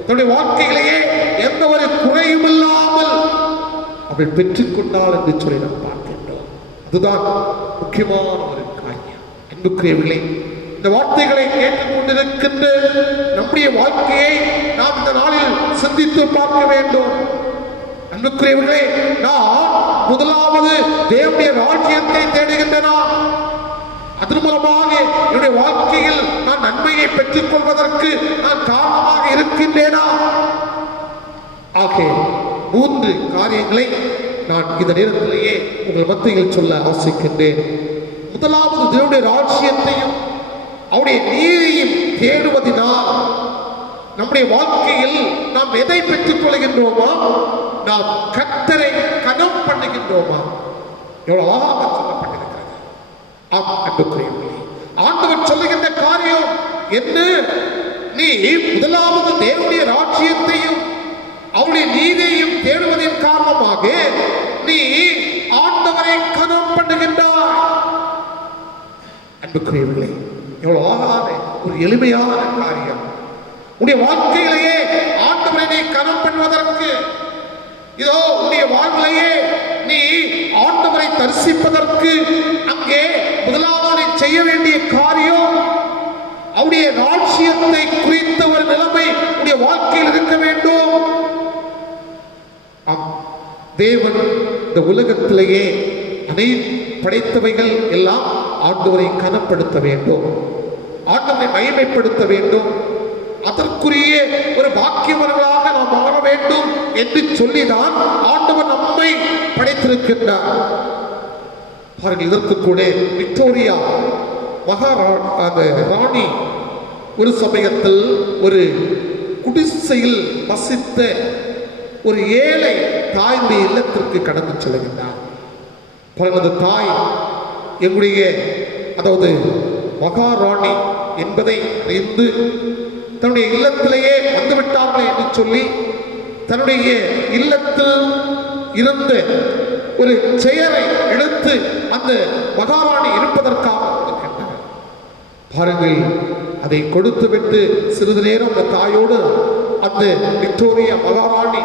தன்னுடைய வாழ்க்கையிலேயே எந்த ஒரு குறையும் இல்லாமல் அவள் பெற்றுக்கொண்டாள் என்று சொல்லி நாம் பார்க்கின்றோம். அதுதான் முக்கியமான ஒரு காரியம். அன்புக்குரியவர்களே, இந்த வார்த்தைகளை கேட்டுக்கொண்டிருக்கின்ற நம்முடைய வாழ்க்கையை நாம் இந்த நாளில் சிந்தித்து பார்க்க வேண்டும். அன்புக்குரியவர்களே, நான் முதலாவது தேவனுடைய ராஜ்யத்தை தேடுகின்றனா, அதன் மூலமாக என்னுடைய வாழ்க்கையில் நான் நன்மையை பெற்றுக் கொள்வதற்கு நான் காரணமாக இருக்கின்றேனா? ஆகிய 3 காரியங்களை நான் இந்த நேரத்திலேயே உங்கள் மத்தியில் சொல்ல ஆசைக்கின்றேன். முதலாவது தேவனுடைய ராஜ்யத்தையும் அவருடைய நீதியையும் தேடுவதினால் நம்முடைய வாழ்க்கையில் நாம் எதை பெற்றுக் கொள்கின்றோமா? நாம் கர்த்தரை கனம் பண்ணுகின்றோமா? எவ்வளவு அழகாக சொல்லப்பட்டிருக்கிறது. ஆம் அன்புக்குரியவர்களே, ஆண்டவர் சொல்லுகின்ற காரியம் என்ன? நீ முதலாவது தேவனுடைய ராஜ்யத்தையும் அவருடைய நீதியையும் தேடுவதன் காரணமாக நீ ஆண்டவரை கனம் பண்ணுகின்றாய். அன்புக்குரியவர்களே, எவ்வளவு அழகான ஒரு எளிமையான காரியம். உன்னுடைய வாழ்க்கையிலேயே ஆண்டவரை கனம் பண்ணுவதற்கு, இதோ உன்னுடைய வாழ்க்கையிலேயே நீ ஆண்டவரை தரிசிப்பதற்கு அங்கே முதலாவது செய்ய வேண்டிய காரியம் அவருடைய ராஜ்யத்தை குறித்த ஒரு நிலைமை உன்னுடைய வாழ்க்கையில் இருக்க வேண்டும். தேவன் இந்த உலகத்திலேயே அனைத்து படைத்தவைகள் எல்லாம் ஆண்டவரை கனப்படுத்த வேண்டும், ஆண்டவரை மகிமைப்படுத்த வேண்டும், அதற்குரிய ஒரு பாக்கியவர்களாக நாம் வாழ வேண்டும் என்று சொல்லிதான் ஆண்டவர் நம்மை படைத்திருக்கின்றார். பாருங்கள், இதற்கு கூட விக்டோரியா ராணி ஒரு சமயத்தில் ஒரு குடிசையில் வசித்த ஒரு ஏழை தாயுடைய இல்லத்திற்கு கடந்து செல்கின்றார். பிறகு தாய் எங்களுடைய அதாவது மகாராணி என்பதை அறிந்து தன்னுடைய இல்லத்திலேயே வந்துவிட்டார்கள் என்று சொல்லி தன்னுடைய இல்லத்தில் இருந்த ஒரு செயலை எடுத்து அந்த மகாராணி இருப்பதற்காக கொடுக்கின்றனர். பாருங்கள், அதை கொடுத்துவிட்டு சிறிது நேரம் அந்த தாயோடு அந்த விக்டோரியா மகாராணி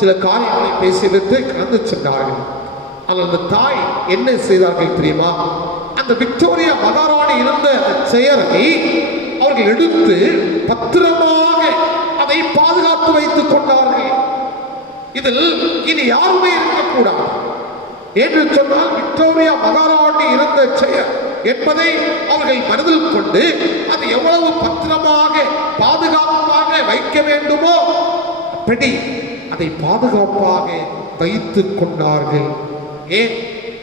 சில காரியங்களை பேசிவிட்டு கடந்து சென்றார்கள். ஆனால் அந்த தாய் என்ன செய்தார்கள் தெரியுமா? அந்த விக்டோரியா மகாராணி இருந்த செயலை அவர்கள் எடுத்து பத்திரமாக அதை பாதுகாத்து வைத்துக் கொண்டார்கள். இதில் இனி யாருமே இருக்கக்கூடாது என்று சொன்னால் விக்டோரியா மகாராணி இருந்த செயல் என்பதை அவர்கள் மனதில் கொண்டு அது எவ்வளவு பத்திரமாக பாதுகாப்பாக வைக்க வேண்டுமோ அப்படி அதை பாதுகாப்பாக வைத்துக் கொண்டார்கள். ஏன்?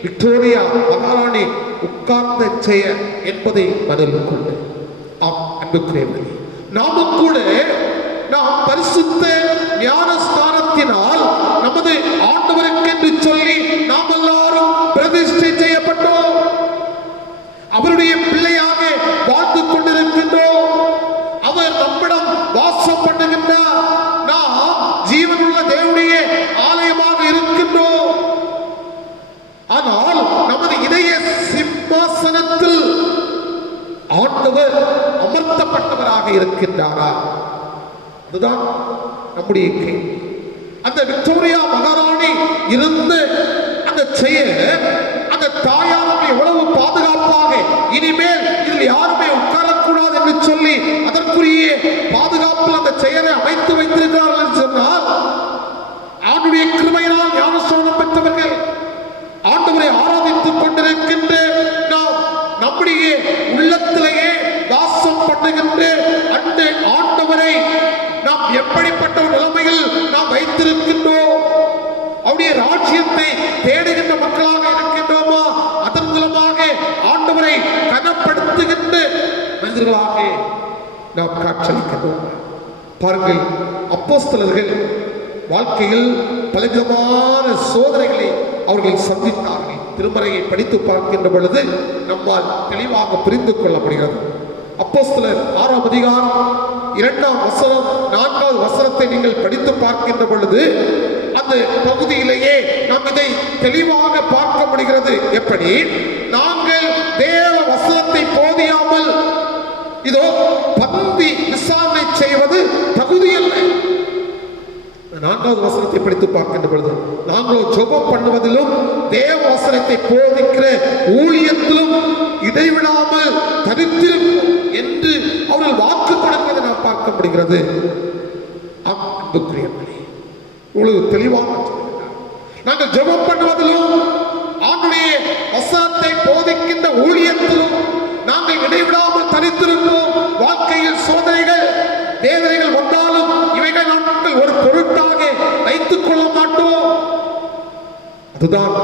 விக்டோரியா மகாராணி உட்கார்ந்த செயல் என்பதை மனதில் கொண்டு. ஆம் அன்புக்குரியவர்களே, நாமும் கூட நாம் பரிசுத்த ஞானஸ்தானத்தினால் நமது ஆண்டவருக்கு என்று சொல்லி நாம் எல்லாரும் பிரதிஷ்டை செய்யப்பட்டோம். அவருடைய பிள்ளையாக வாழ்ந்து கொண்டிருக்கின்றோம். அவர் நம்மிடம் வாசம் பண்ணுகின்றார். நாம் ஜீவனுள்ள தேவனுடைய ஆலயமாக இருக்கின்றோம். ஆனால் நமது இதய சிம்மாசனத்தில் ஆண்டவர் அமர்த்தப்பட்டவராக இருக்கின்றாரா? அதுதான் நம்முடைய கேள்வி. அந்த விக்டோரியா மகாராணி இருந்து அந்த செயல் அந்த தாயார் எவ்வளவு பாதுகாப்பாக இனிமேல் இதில் யாருமே உட்காரக்கூடாது என்று சொல்லி அதற்குரிய பாதுகாப்பில் அந்த செயலை அமைத்து வைத்திருக்கிறார்கள் என்று சொன்னால் ஆண்டுடைய கிருபையினால் ஞானஸ்நானம் பெற்றவர்கள் ஆண்டவரை ஆராதித்துக் கொண்டிருக்கின்ற நாம் நம்முடைய உள்ளத்திலேயே வாசம் பண்ணுகின்ற அந்த ஆண்டவரை நாம் எப்படிப்பட்ட ஒரு நிலைமையில் நாம் வைத்திருக்கின்றோம்? அவருடைய ராஜ்யத்தை தேடுகின்ற மக்களாக இருக்கின்றோமா? அதன் மூலமாக ஆண்டவரை கனப்படுத்துகின்ற மனிதர்களாக நாம் காட்சியளிக்கின்றோம். பாருங்கள், அப்போஸ்தலர்கள் வாழ்க்கையில் பலவிதமான சோதனைகளை அவர்கள் சந்தித்தார்கள். திருமறையை படித்து பார்க்கின்ற பொழுது நம்மால் தெளிவாக புரிந்து கொள்ள முடிகிறது. அப்போஸ்தலர் 6ஆம் அதிகாரம் 2ஆம் வசனம் 4வது வசனத்தை நீங்கள் படித்து பார்க்கின்ற பொழுது அந்த பகுதியிலேயே நாம் இதை தெளிவாக பார்க்க முடிகிறது. எப்படி? நாங்கள் தேவ வசனத்தை போதியாமல் இதோ பந்தி விசாரணை செய்வது தகுதியல்ல. 4வது வசனத்தை படித்து பார்க்கின்ற பொழுது நாங்களோ ஜெபம் பண்ணுவதிலும் தேவ வசனத்தை போதிக்கிற ஊழியத்திலும் இடைவிடாமல் தரித்திருக்கும். இருக்கிறது. அன்புக்குரியவர்களே, இவ்வளவு தெளிவாக சொல்கிறார். நாங்கள் ஜெபம் பண்ணுவதிலும் ஆண்டுடைய வசனத்தை போதிக்கின்ற ஊழியத்திலும் நாங்கள் இடைவிடாமல் தனித்திருப்போம். வாழ்க்கையில் சோதனைகள் வேதனைகள் வந்தாலும் இவைகள் நாங்கள் ஒரு பொருட்டாக வைத்துக் கொள்ள மாட்டோம். அதுதான்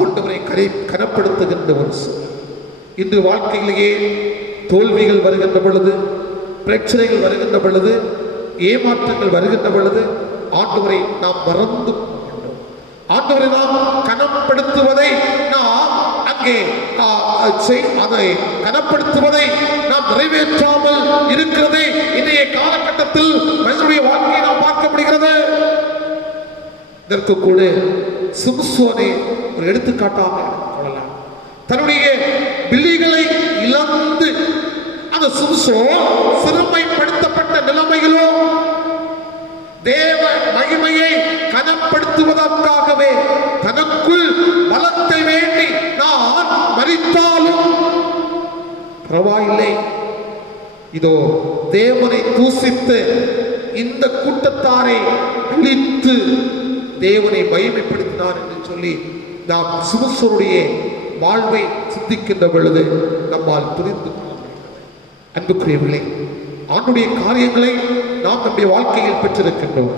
ஆண்டவரை கனப்படுத்துகின்ற ஒரு சொல். இன்று வாழ்க்கையிலேயே தோல்விகள் வருகின்ற பொழுது, பிரச்சனைகள் வருகின்ற பொழுது, ஏமாற்றங்கள் வருகின்ற பொழுது ஆண்டவரை நாம் மறந்து ஆண்டவரை நாம் கனப்படுத்துவதை நாம் அங்கே அதை கனப்படுத்துவதை நாம் நிறைவேற்றாமல் இருக்கிறது. இன்றைய காலகட்டத்தில் மனிதனுடைய வாழ்க்கையை நாம் பார்க்க முடிகிறது. இதற்கு கூட சிம்சோனை ஒரு எடுத்துக்காட்டாக கொள்ளலாம். தன்னுடைய பிள்ளைகளை இழந்து அந்த சிம்சோன் சிறுமைப்படுத்தப்பட்ட நிலைமையிலோ தேவ மகிமையை கனப்படுத்துவதற்காகவே தனக்குள் பலத்தை வேண்டி நான் மரித்தாலும் பரவாயில்லை, இதோ தேவனை தூசித்து இந்த கூட்டத்தாரை அழித்து தேவனை மகிமைப்படுத்தினார் என்று சொல்லி நாம் சிம்சோனுடைய வாழ்வை சிந்திக்கின்ற பொழுது நம்மால் புரிந்து கொள்ள முடிகிறது. அன்புக்குரியவர்களே, ஆண்டுடைய காரியங்களை நாம் நம்முடைய வாழ்க்கையில் பெற்றிருக்கின்றோம்.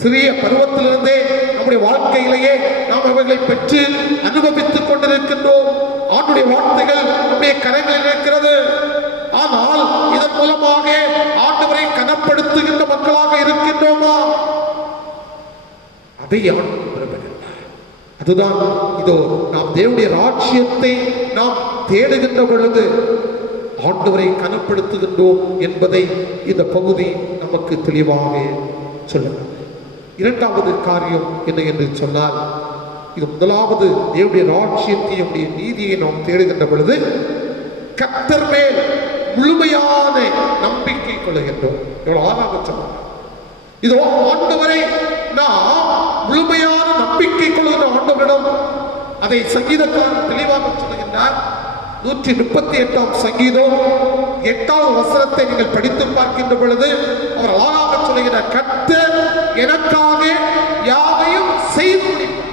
சிறிய பருவத்திலிருந்தே நம்முடைய வாழ்க்கையிலேயே நாம் அவைகளை பெற்று அனுபவித்துக் கொண்டிருக்கின்றோம். ஆண்டுடைய வார்த்தைகள் நம்முடைய கரங்களில் இருக்கிறது. ஆனால் இதன் மூலமாக ஆண்டவரை கனப்படுத்துகின்ற மக்களாக இருக்கின்றோமா? அதை அதுதான் இதோ நாம் தேவனுடைய ராஜ்யத்தை நாம் தேடுகின்ற பொழுது ஆண்டவரை கனப்படுத்துகின்றோம் என்பதை இந்த பகுதி நமக்கு தெளிவாக சொல்லுகிறது. இரண்டாவது காரியம் என்ன என்று சொன்னால், இது முதலாவது தேவனுடைய ராஜ்யத்தையும் நீதியை நாம் தேடுகின்ற பொழுது கர்த்தர் மேல் முழுமையான நம்பிக்கை கொள்ளுகின்றோம். எவ்வளவு ஆறாக சொன்னார். இதோ ஆண்டவரை நாம் முழுமையான நம்பிக்கை கொள்ளுகின்ற ஆண்டவரிடம் அதை சங்கீதக்காரன் தெளிவாக சொல்லுகின்றார். 138 சங்கீதம் 8வது வசனத்தை நீங்கள் படித்து பார்க்கின்ற பொழுது அவர் அழகாக சொல்லுகிறார், கர்த்தர் எனக்காக யாவையும் செய்து முடிப்பார்.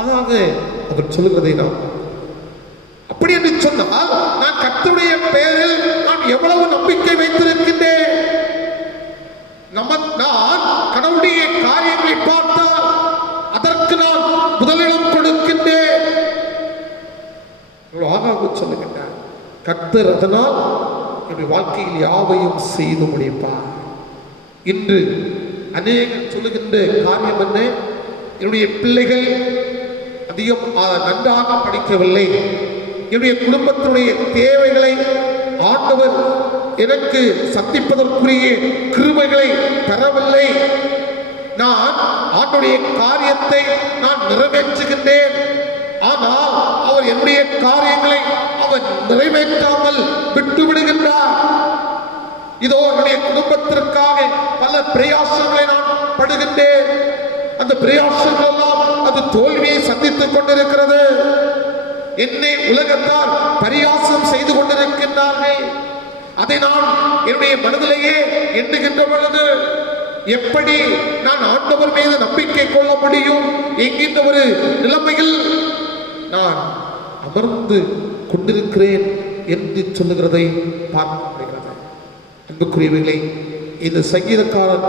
அழகாக அவர் சொல்லுவதை நாம் அப்படி என்று சொன்னால், நான் கர்த்தருடைய பெயரில் நான் எவ்வளவு நம்பிக்கை வைத்திருக்கின்றேன். நான் கடவுளுடைய காரியங்களை பார்த்தால் அதற்கு நான் முதலிடம் கொடுக்கின்றேன். சொல்லுகின்றார், கர்த்தர் அதனால் என்னுடைய வாழ்க்கையில் யாவையும் செய்து முடிப்பார். இன்று அநேகர் சொல்லுகின்ற காரியம் என்ன? என்னுடைய பிள்ளைகள் அதிகம் நன்றாக படிக்கவில்லை, என்னுடைய குடும்பத்தினுடைய தேவைகளை ஆண்டவர் எனக்கு சந்திப்பதற்குரிய கிருபைகளை தரவில்லை, நான் ஆண்டவருடைய காரியத்தை நான் நிறைவேற்றுகின்றேன், ஆனால் அவர் என்னுடைய காரியங்களை அவர் நிறைவேற்றாமல் விட்டு விடுகின்றார். இதோ என்னுடைய குடும்பத்திற்காக பல பிரயாசங்களை நான் படுகின்றேன், அந்த பிரயாசங்கள் எல்லாம் அது தோல்வியை சந்தித்துக் கொண்டிருக்கிறது. என்னை உலகத்தார் பரியாசம் செய்து கொண்டிருக்கின்றார்கள். அதை நான் என்னுடைய மனதிலேயே எண்ணுகின்ற பொழுது எப்படி நான் ஆண்டவர் மீது நம்பிக்கை கொள்ள முடியும் என்கின்ற ஒரு நிலைமையில் நான் அமர்ந்து கொண்டிருக்கிறேன் என்று சொல்லுகிறதை பார்க்க முடிகிறது. அன்புக்குரியவர்களே, இந்த சங்கீதக்காரன்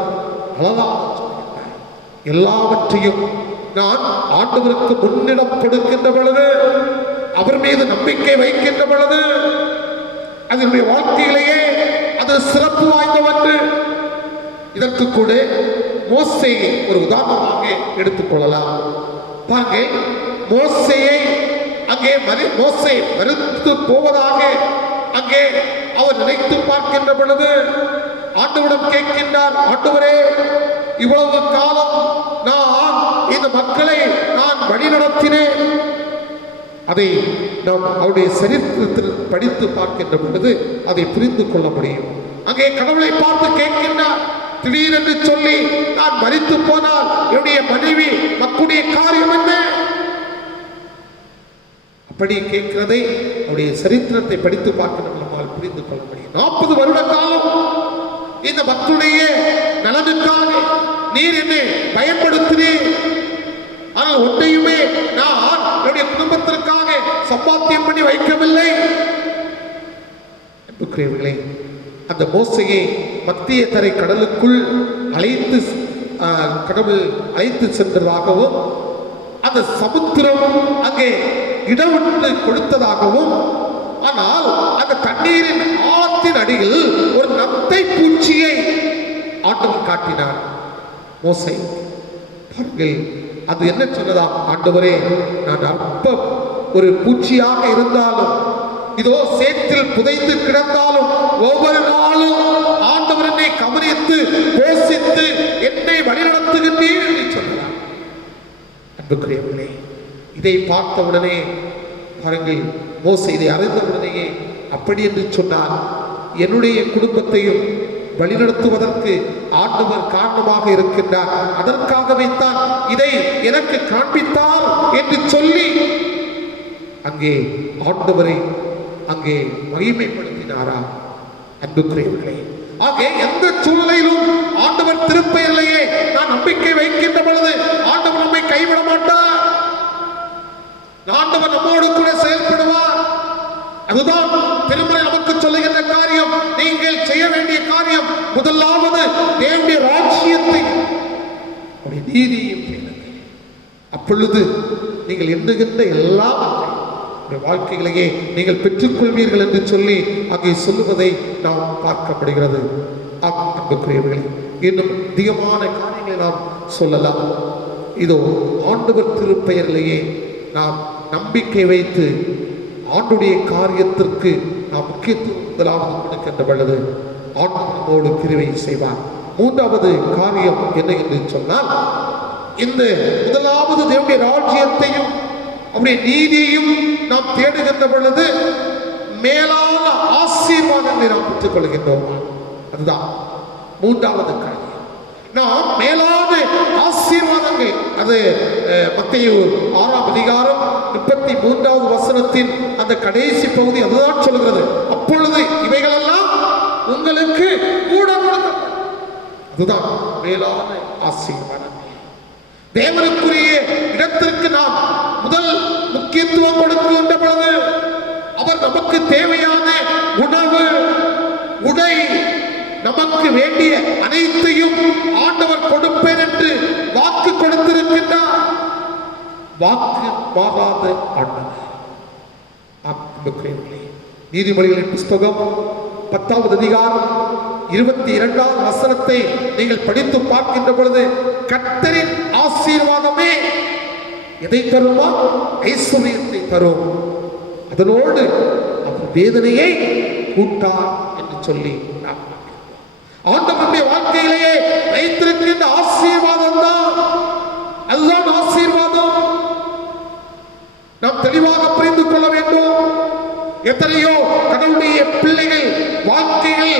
அழகாக சொல்கிறார், எல்லாவற்றையும் நான் ஆண்டவருக்கு முன்னிடம் கொடுக்கின்ற பொழுது, அவர் மீது நம்பிக்கை வைக்கின்ற பொழுது, அதனுடைய வாழ்க்கையிலேயே அது சிறப்பு வாய்ந்த ஒன்று. இதற்கு கூட மோசேயை ஒரு உதாரணமாக எடுத்துக்கொள்ளலாம். பாருங்கள், மோசேயை அங்கே மோசே மறுத்து போவதாக அங்கே அவர் நினைத்து பார்க்கின்ற பொழுது ஆண்டவரிடம் கேட்கின்றார், ஆண்டவரே, இவ்வளவு காலம் நான் இந்த மக்களை நான் வழி நடத்தினேன். அதை நாம் அவருடைய சரித்திரத்தில் படித்து பார்க்கின்ற பொழுது அதை புரிந்து கொள்ள முடியும். அங்கே கடவுளை பார்த்து கேட்கின்றார், திடீரென்று சொல்லி நான் மரித்து போனால் என்னுடைய மனைவி மக்களுடைய காரியம் என்ன? அப்படி கேட்கிறதை அவருடைய சரித்திரத்தை படித்து பார்க்கின்ற நம்மால் புரிந்து கொள்ள முடியும். 40 வருட காலம் இந்த மக்களுடைய நலனுக்காக நீர் என்னை பயன்படுத்தினீர். ஆனால் ஒன்றையுமே நான் என்னுடைய குடும்பத்திற்காக சம்பாத்தியம் பண்ணி வைக்கவில்லை. அன்புக்குரியவர்களே, அந்த மோசையை மத்திய தரை கடலுக்குள் அழைத்து கடவுள் அழைத்து சென்றதாகவும் அந்த சமுத்திரம் அங்கே இடவிட்டு கொடுத்ததாகவும், ஆனால் அந்த தண்ணீரின் ஆத்தின் அடியில் ஒரு நத்தை பூச்சியை ஆண்டவர் காட்டினார். மோசை பாருங்கள், அது என்ன சொன்னதாம்? ஆண்டவரே, நான் அற்ப ஒரு பூச்சியாக இருந்தாலும், இதோ சேற்றில் புதைந்து கிடந்தாலும், ஒவ்வொரு நாளும் ஆண்டவர் என்னை கவனித்து போஷித்து என்னை வழிநடத்துகின்றீர் என்று சொன்னார். அன்புக்குரியவர்களே, இதை பார்த்தவுடனே பாருங்கள், மோசே இதை அறிந்தவுடனேயே அப்படி என்று சொன்னார், என்னுடைய குடும்பத்தையும் வழிநடத்துவதற்கு ஆண்டவர் காரணமாக இருக்கின்றார், அதற்காகவே தான் இதை எனக்கு காண்பித்தார் என்று சொல்லி அங்கே ஆண்டவரை அங்கே மகிமைப்படுத்தினாரா? அன்புக்குரியவர்களே, ஆக எந்த சூழ்நிலையிலும் ஆண்டவர் திருப்பெயரிலேயே நான் நம்பிக்கை வைக்கின்ற பொழுது ஆண்டவர் நம்மை கைவிட மாட்டார். ஆண்டவர் நம்மோடு கூட செயல்படுவார். அதுதான் திருமறை நமக்கு சொல்லுகின்ற காரியம். நீங்கள் செய்ய வேண்டிய காரியம் முதலாவது தேவனுடைய ராஜ்யத்தை நீதியையும் பேணுங்கள். அப்பொழுது நீங்கள் எண்ணுகின்ற எல்லா வாழ்க்கைகளையே நீங்கள் பெற்றுக்கொள்வீர்கள் என்று சொல்லி அங்கே சொல்லுவதை நாம் பார்க்கப்படுகிறது. அன்புக்குரியவர்களே, இன்னும் அதிகமான காரியங்களை நாம் சொல்லலாம். இதோ ஆண்டவர் திருப்பெயரிலேயே நாம் நம்பிக்கை வைத்து ஆண்டுடைய காரியத்திற்கு நாம் முக்கியத்துவம் முதலாவது கொடுக்கின்ற பொழுது ஆண்டவரோடு கிருபை செய்வார். மூன்றாவது காரியம் என்ன என்று சொன்னால், இந்த முதலாவது தேவனுடைய ராஜ்யத்தையும் அவருடைய நீதியையும் நாம் தேடுகின்ற பொழுது மேலான ஆசீர்வாதங்களை நாம் பெற்றுக் கொள்கின்றோம். அதுதான் மூன்றாவது காரியம். நாம் மேலான ஆசீர்வாதங்கள், அது மத்தேயு 6ஆம் அதிகாரம் 33வது வசனத்தின் அந்த கடைசி பகுதி அதுதான் சொல்கிறது. அப்பொழுது இவைகளெல்லாம் உங்களுக்கு கூட கொடுக்கப்படும். அதுதான் மேலான ஆசீர்வாதம். தேவனுக்குரிய இடத்திற்கு நாம் முதல் முக்கியத்துவம் கொடுக்கின்ற பொழுது அவர் நமக்கு தேவையான உணவு, உடை, நமக்கு வேண்டிய அனைத்தையும் ஆண்டவர் கொடுப்பேன் என்று வாக்கு கொடுத்திருக்கின்றார். வாக்கு மாறாத ஆண்டவர். நீதிமொழிகளின் புஸ்தகம் 10வது அதிகாரம் 22வது வசனத்தை நீங்கள் படித்து பார்க்கின்ற பொழுது கர்த்தரின் ஆசீர்வாதமே எதை தருமா? ஐஸ்வர்யத்தை தரும். அதனோடு அவர் வேதனையை கூட்டார் என்று சொல்லி ஆண்டவருடைய வாழ்க்கையிலேயே வைத்திருக்கின்ற ஆசீர்வாதம் தான். அதுதான் ஆசீர்வாதம். நாம் தெளிவாக புரிந்து கொள்ள வேண்டும். எத்தனையோ கடவுளுடைய பிள்ளைகள் வாழ்க்கையில்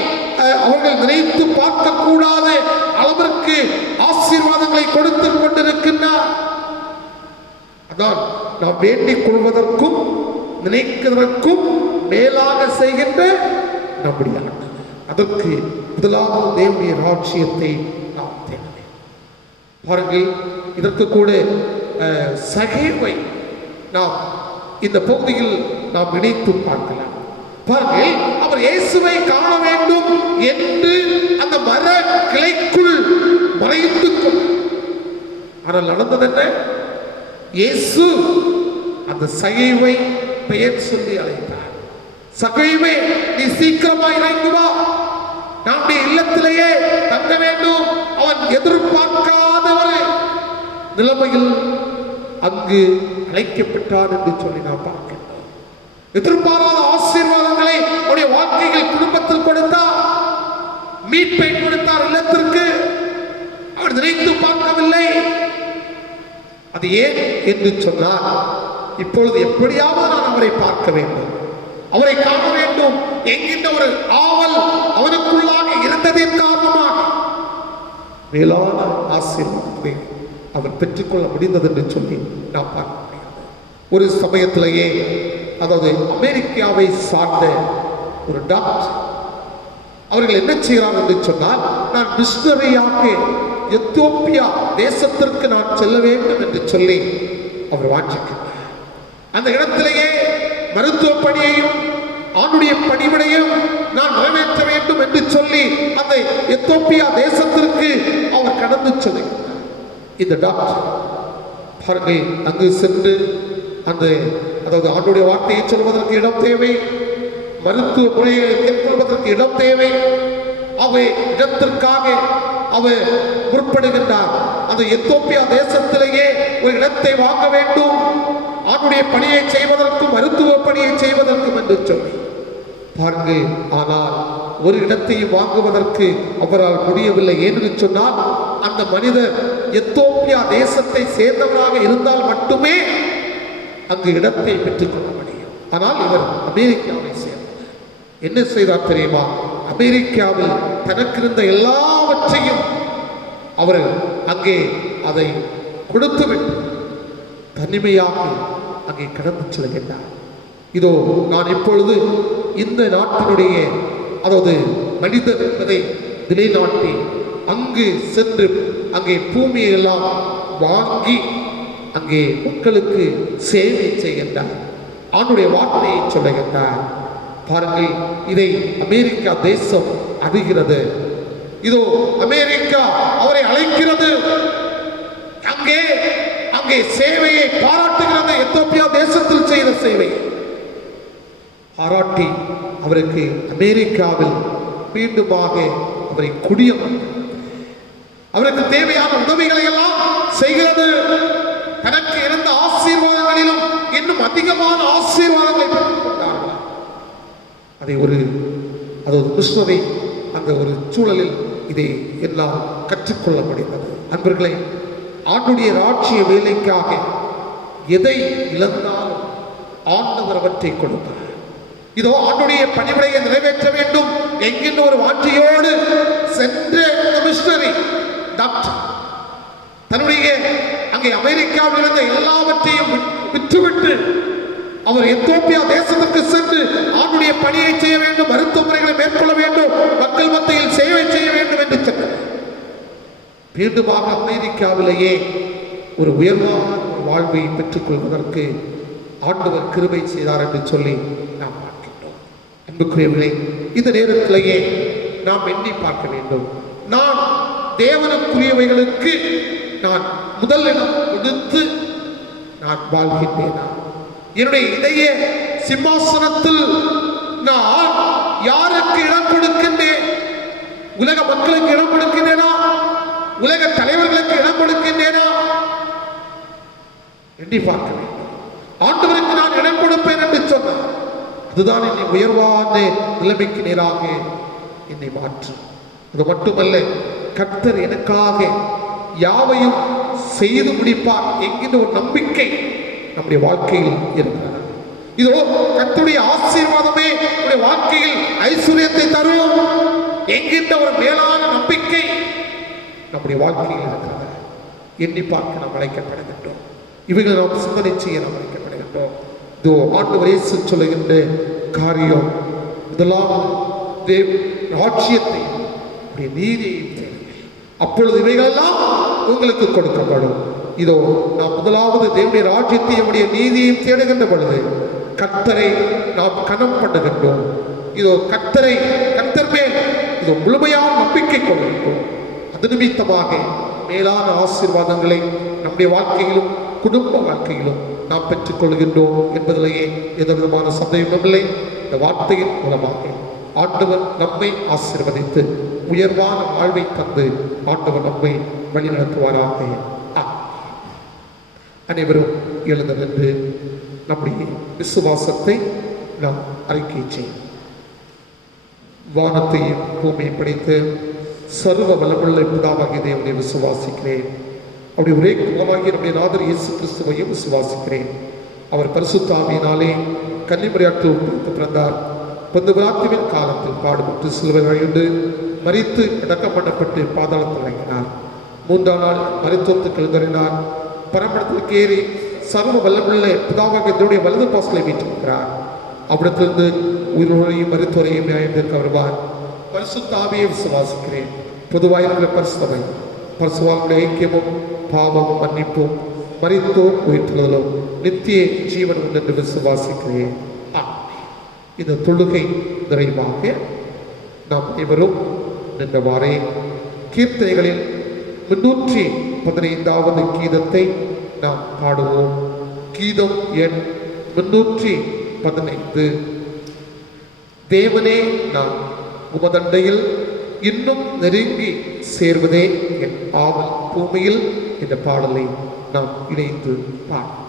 அவர்கள் நினைத்து பார்க்க கூடாத அளவிற்கு ஆசீர்வாதங்களை கொடுத்து கொண்டிருக்கின்றார். அதான் நாம் வேண்டிக் கொள்வதற்கும் நினைக்கிறதற்கும் மேலாக செய்கின்ற நம்முடைய அதற்கு முதலாவது தேவனுடைய ராஜ்யத்தை நாம் தேட வேண்டும். பாருங்கள், இதற்கு கூட சகேவை நாம் இந்த பகுதியில் நாம் நினைத்து பார்க்கலாம். பாருங்கள், அவர் இயேசுவை காண வேண்டும் என்று அந்த மர கிளைக்குள் மறைந்து ஆனால் நடந்தது என்ன? இயேசு அந்த சகைவை பெயர் சொல்லி அழைத்தார். சகைவே, நீ சீக்கிரமாய் இறங்கி வா, நம்முடைய இல்லத்திலேயே தங்க வேண்டும். அவன் எதிர்பார்க்காத ஒரு நிலைமையில் அங்கு அழைக்கப்பட்டார் என்று சொல்லி நாம் பார்க்கின்றோம். எதிர்பாராத ஆசீர்வாதங்களை அவருடைய வாழ்க்கைகள் குடும்பத்தில் கொடுத்தார். மீட்பை கொடுத்தார் இல்லத்திற்கு. அவர் நினைத்து பார்க்கவில்லை. அது ஏன் என்று சொன்னார், இப்பொழுது எப்படியாவது நான் அவரை பார்க்க வேண்டும், அவரை காண வேண்டும் என்கின்ற ஒரு ஆவல் அவனுக்குள்ளாக இருந்ததின் காரணமாக மேலான ஆசீர்வாதத்தை அவர் பெற்றுக்கொள்ள முடிந்தது என்று சொல்லி நாம் பார்க்க முடியாது. ஒரு சமயத்திலேயே, அதாவது அமெரிக்காவை சார்ந்த ஒரு டாக்டர் அவர்கள் என்ன செய்கிறார் என்று சொன்னால், நான் மிஷனரியாக எத்தியோப்பியா தேசத்திற்கு நான் செல்ல வேண்டும் என்று சொல்லி அவர் வாஞ்சிக்கிறார். அந்த இடத்திலேயே மருத்துவ பணியையும் ஆணுடைய பணிவிடையும் நான் நிறைவேற்ற வேண்டும் என்று சொல்லி அந்த எத்தியோப்பியா தேசத்திற்கு அவர் கடந்து செல்கிறார். இந்த டாக்டர் பாருங்கள், அங்கு சென்று அந்த அதாவது ஆண்டுடைய வார்த்தையை சொல்வதற்கு இடம் தேவை, மருத்துவ முறைகளை மேற்கொள்வதற்கு இடம் தேவை. அவை இடத்திற்காக அவர் முற்படுகின்றார். அந்த எத்தியோப்பியா தேசத்திலேயே ஒரு இடத்தை வாங்க வேண்டும், ஆணுடைய பணியை செய்வதற்கும் மருத்துவ பணியை செய்வதற்கும் என்று சொல்லி பாருங்கள். ஆனால் ஒரு இடத்தையும் வாங்குவதற்கு அவரால் முடியவில்லை. ஏனென்று சொன்னால், அந்த மனிதர் எத்தியோப்பியா தேசத்தை சேர்ந்தவராக இருந்தால் மட்டுமே அங்கு இடத்தை பெற்றுக்கொள்ள முடியும். ஆனால் இவர் அமெரிக்காவை சேர்ந்தார். என்ன செய்தார் தெரியுமா? அமெரிக்காவில் தனக்கு இருந்த எல்லாவற்றையும் அவர் அங்கே அதை கொடுத்துவிட்டு தனிமையாக அங்கே கடந்து செல்கின்றார். இதோ நான் இப்பொழுது இந்த நாட்டினுடைய அதாவது மனிதர் என்பதை நிலைநாட்டி அங்கு சென்று அங்கே பூமியை எல்லாம் வாங்கி அங்கே மக்களுக்கு சேவை செய்கின்றார். ஆண்டுடைய வார்த்தையை சொல்லுகின்றார். பாருங்கள், இதை அமெரிக்கா தேசம் அறிகிறது. இதோ அமெரிக்கா அவரை அழைக்கிறது. அங்கே அங்கே சேவையை பாராட்டுகிறது. எத்தியோப்பியா தேசத்தில் செய்த சேவை பாராட்டி அவருக்கு அமெரிக்காவில் மீண்டுமாக அவரை குடியமர்த்த அவருக்கு தேவையான உதவிகளை எல்லாம் செய்கிறது. தனக்கு இருந்த ஆசீர்வாதங்களிலும் இன்னும் அதிகமான ஆசீர்வாதங்களை பெற்றுக் கொண்டார்கள். அதை ஒரு கிறிஸ்துவை அந்த ஒரு சூழலில் இதை எல்லாம் கற்றுக்கொள்ள முடிந்தது. அன்பர்களே, ஆண்டுடைய ராட்சிய வேலைக்காக எதை இழந்தாலும் ஆண்டவர் அவற்றை கொடுப்பார். இதோ ஆண்டுடைய பணிவிடையை நிறைவேற்ற வேண்டும் என்கின்ற ஒரு வாஞ்சியோடு சென்ற மிஷனரி டாக்டர் தன்னுடைய அங்கே அமெரிக்காவில் இருந்த எல்லாவற்றையும் விற்றுவிட்டு அவர் எத்தியோப்பியா தேசத்திற்கு சென்று ஆண்டுடைய பணியை செய்ய வேண்டும், மருத்துவ முறைகளை மேற்கொள்ள வேண்டும், மக்கள் மத்தியில் சேவை செய்ய வேண்டும் என்று சொன்னார். மீண்டுமாக அமெரிக்காவிலேயே ஒரு உயர்வான வாழ்வை பெற்றுக் கொள்வதற்கு ஆண்டவர் கிருபை செய்தார் என்று சொல்லி நாம் பார்க்கின்றோம். அன்புக்குரியவர்களே, இந்த நேரத்திலேயே நாம் எண்ணி பார்க்க வேண்டும். நான் தேவனுக்குரியவைகளுக்கு நான் முதலிடம் கொடுத்து நான் வாழ்கின்றேனா? என்னுடைய இதய சிம்மாசனத்தில் நான் யாருக்கு இடம் கொடுக்கின்றேன்? உலக மக்களுக்கு இடம் கொடுக்கின்றேனா? உலக தலைவர்களுக்கு இடம் கொடுக்கின்றேனா? எண்ணி பார்க்க வேண்டும். ஆண்டவருக்கு நான் இடம் கொடுப்பேன் என்று சொன்னார். அதுதான் என்னை உயர்வான நிலைமைக்கு நேராக என்னை மாற்றும். அது மட்டுமல்ல, கர்த்தர் எனக்காக யாவையும் செய்து முடிப்பார் என்கின்ற ஒரு நம்பிக்கை நம்முடைய வாழ்க்கையில் இருக்கிறது. இதோ கர்த்தருடைய ஆசீர்வாதமே நம்முடைய வாழ்க்கையில் ஐஸ்வர்யத்தை தரும் என்கின்ற ஒரு மேலான நம்பிக்கை நம்முடைய வாழ்க்கையில் இருக்கிறது. எண்ணி பார்க்க நாம் அழைக்கப்படுகின்றோம். இவைகளை நாம் சிந்தனை செய்ய நாம் அழைக்கப்படுகின்றோம். இதோ ஆண்டவர் இயேசு சொல்லுகின்ற காரியம் இதெல்லாம் ராஜ்யத்தை நீதியை தேடுங்கள், அப்பொழுது இவைகளெல்லாம் உங்களுக்கு கொடுக்கப்படும். இதோ நாம் முதலாவது தேவனுடைய ராஜ்யத்தை நம்முடைய நீதியையும் தேடுகின்ற பொழுது கர்த்தரை நாம் கனம் பண்ணுகின்றோம். இதோ கர்த்தர் மேல் இதோ முழுமையான நம்பிக்கை கொள்கின்றோம். அது நிமித்தமாக மேலான ஆசீர்வாதங்களை நம்முடைய வாழ்க்கையிலும் குடும்ப வாழ்க்கையிலும் நாம் பெற்றுக் கொள்கின்றோம் என்பதிலேயே எந்த விதமான சந்தேகமில்லை. இந்த வார்த்தையின் மூலமாக ஆண்டவர் நம்மை ஆசீர்வதித்து உயர்வான வாழ்வை தந்து ஆண்டவர் நம்மை வழிநடத்துவாராக. அனைவரும் எழுந்து நின்று நம்முடைய விசுவாசத்தை நாம் அறிக்கை செய்யும். வானத்தையும் பூமியை படைத்து சர்வ வல்லமுள்ள பிதாவாகிய தேவனை விசுவாசிக்கிறேன். அவருடைய ஒரே குமாரனாகிய நம்முடைய நாதர் இயேசு கிறிஸ்துவையும் விசுவாசிக்கிறேன். அவர் பரிசுத்த ஆவியினாலே கன்னிமரியாற்றில் உட்படுத்த பிறந்தார். பொந்துவிராத்தின் காலத்தில் பாடுபட்டு சிலுவையில் அறையுண்டு மரித்து அடக்கம் பண்ணப்பட்டு பாதாளத்தில் இறங்கினார். 3ஆம் நாள் மருத்துவத்துக்கு எழுந்தறினார். பரமடத்திற்கு ஏறி சர்வ வல்லமுள்ள பிதாவாகிய தேவனுடைய வலது பாசலை வீற்றிருக்கிறார். அவ்விடத்திலிருந்து உயிரோரையும் மருத்துவரையும் நியாயம் தீர்க்க வருவார். பரிசுத்த ஆவியை விசுவாசிக்கிறேன். பொதுவாக இருக்கிற பரிசுத்தமை பரிசுவாளுடைய ஐக்கியமும் பாவமும் மன்னிப்பும் மரித்தோம் உயிர்த்தெழுதலும் நித்திய ஜீவன் உண்டு என்று விசுவாசிக்கிறேன். இந்த தொழுகை நிறைவாக நாம் அனைவரும் நின்றவாறே கீர்த்தனைகளில் 315வது கீதத்தை நாம் பாடுவோம். கீதம் எண் 315. தேவனே, நான் உமதண்டையில் இன்னும் நெருங்கி சேர்வதே என் ஆவல் பூமியில் என்ற பாடலை நாம் இணைந்து பாடுவோம்.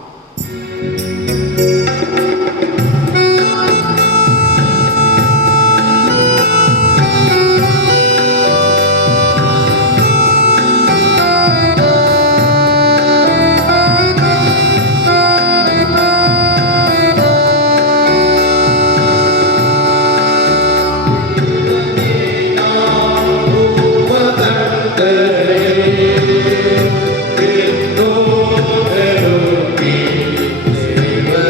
Amen.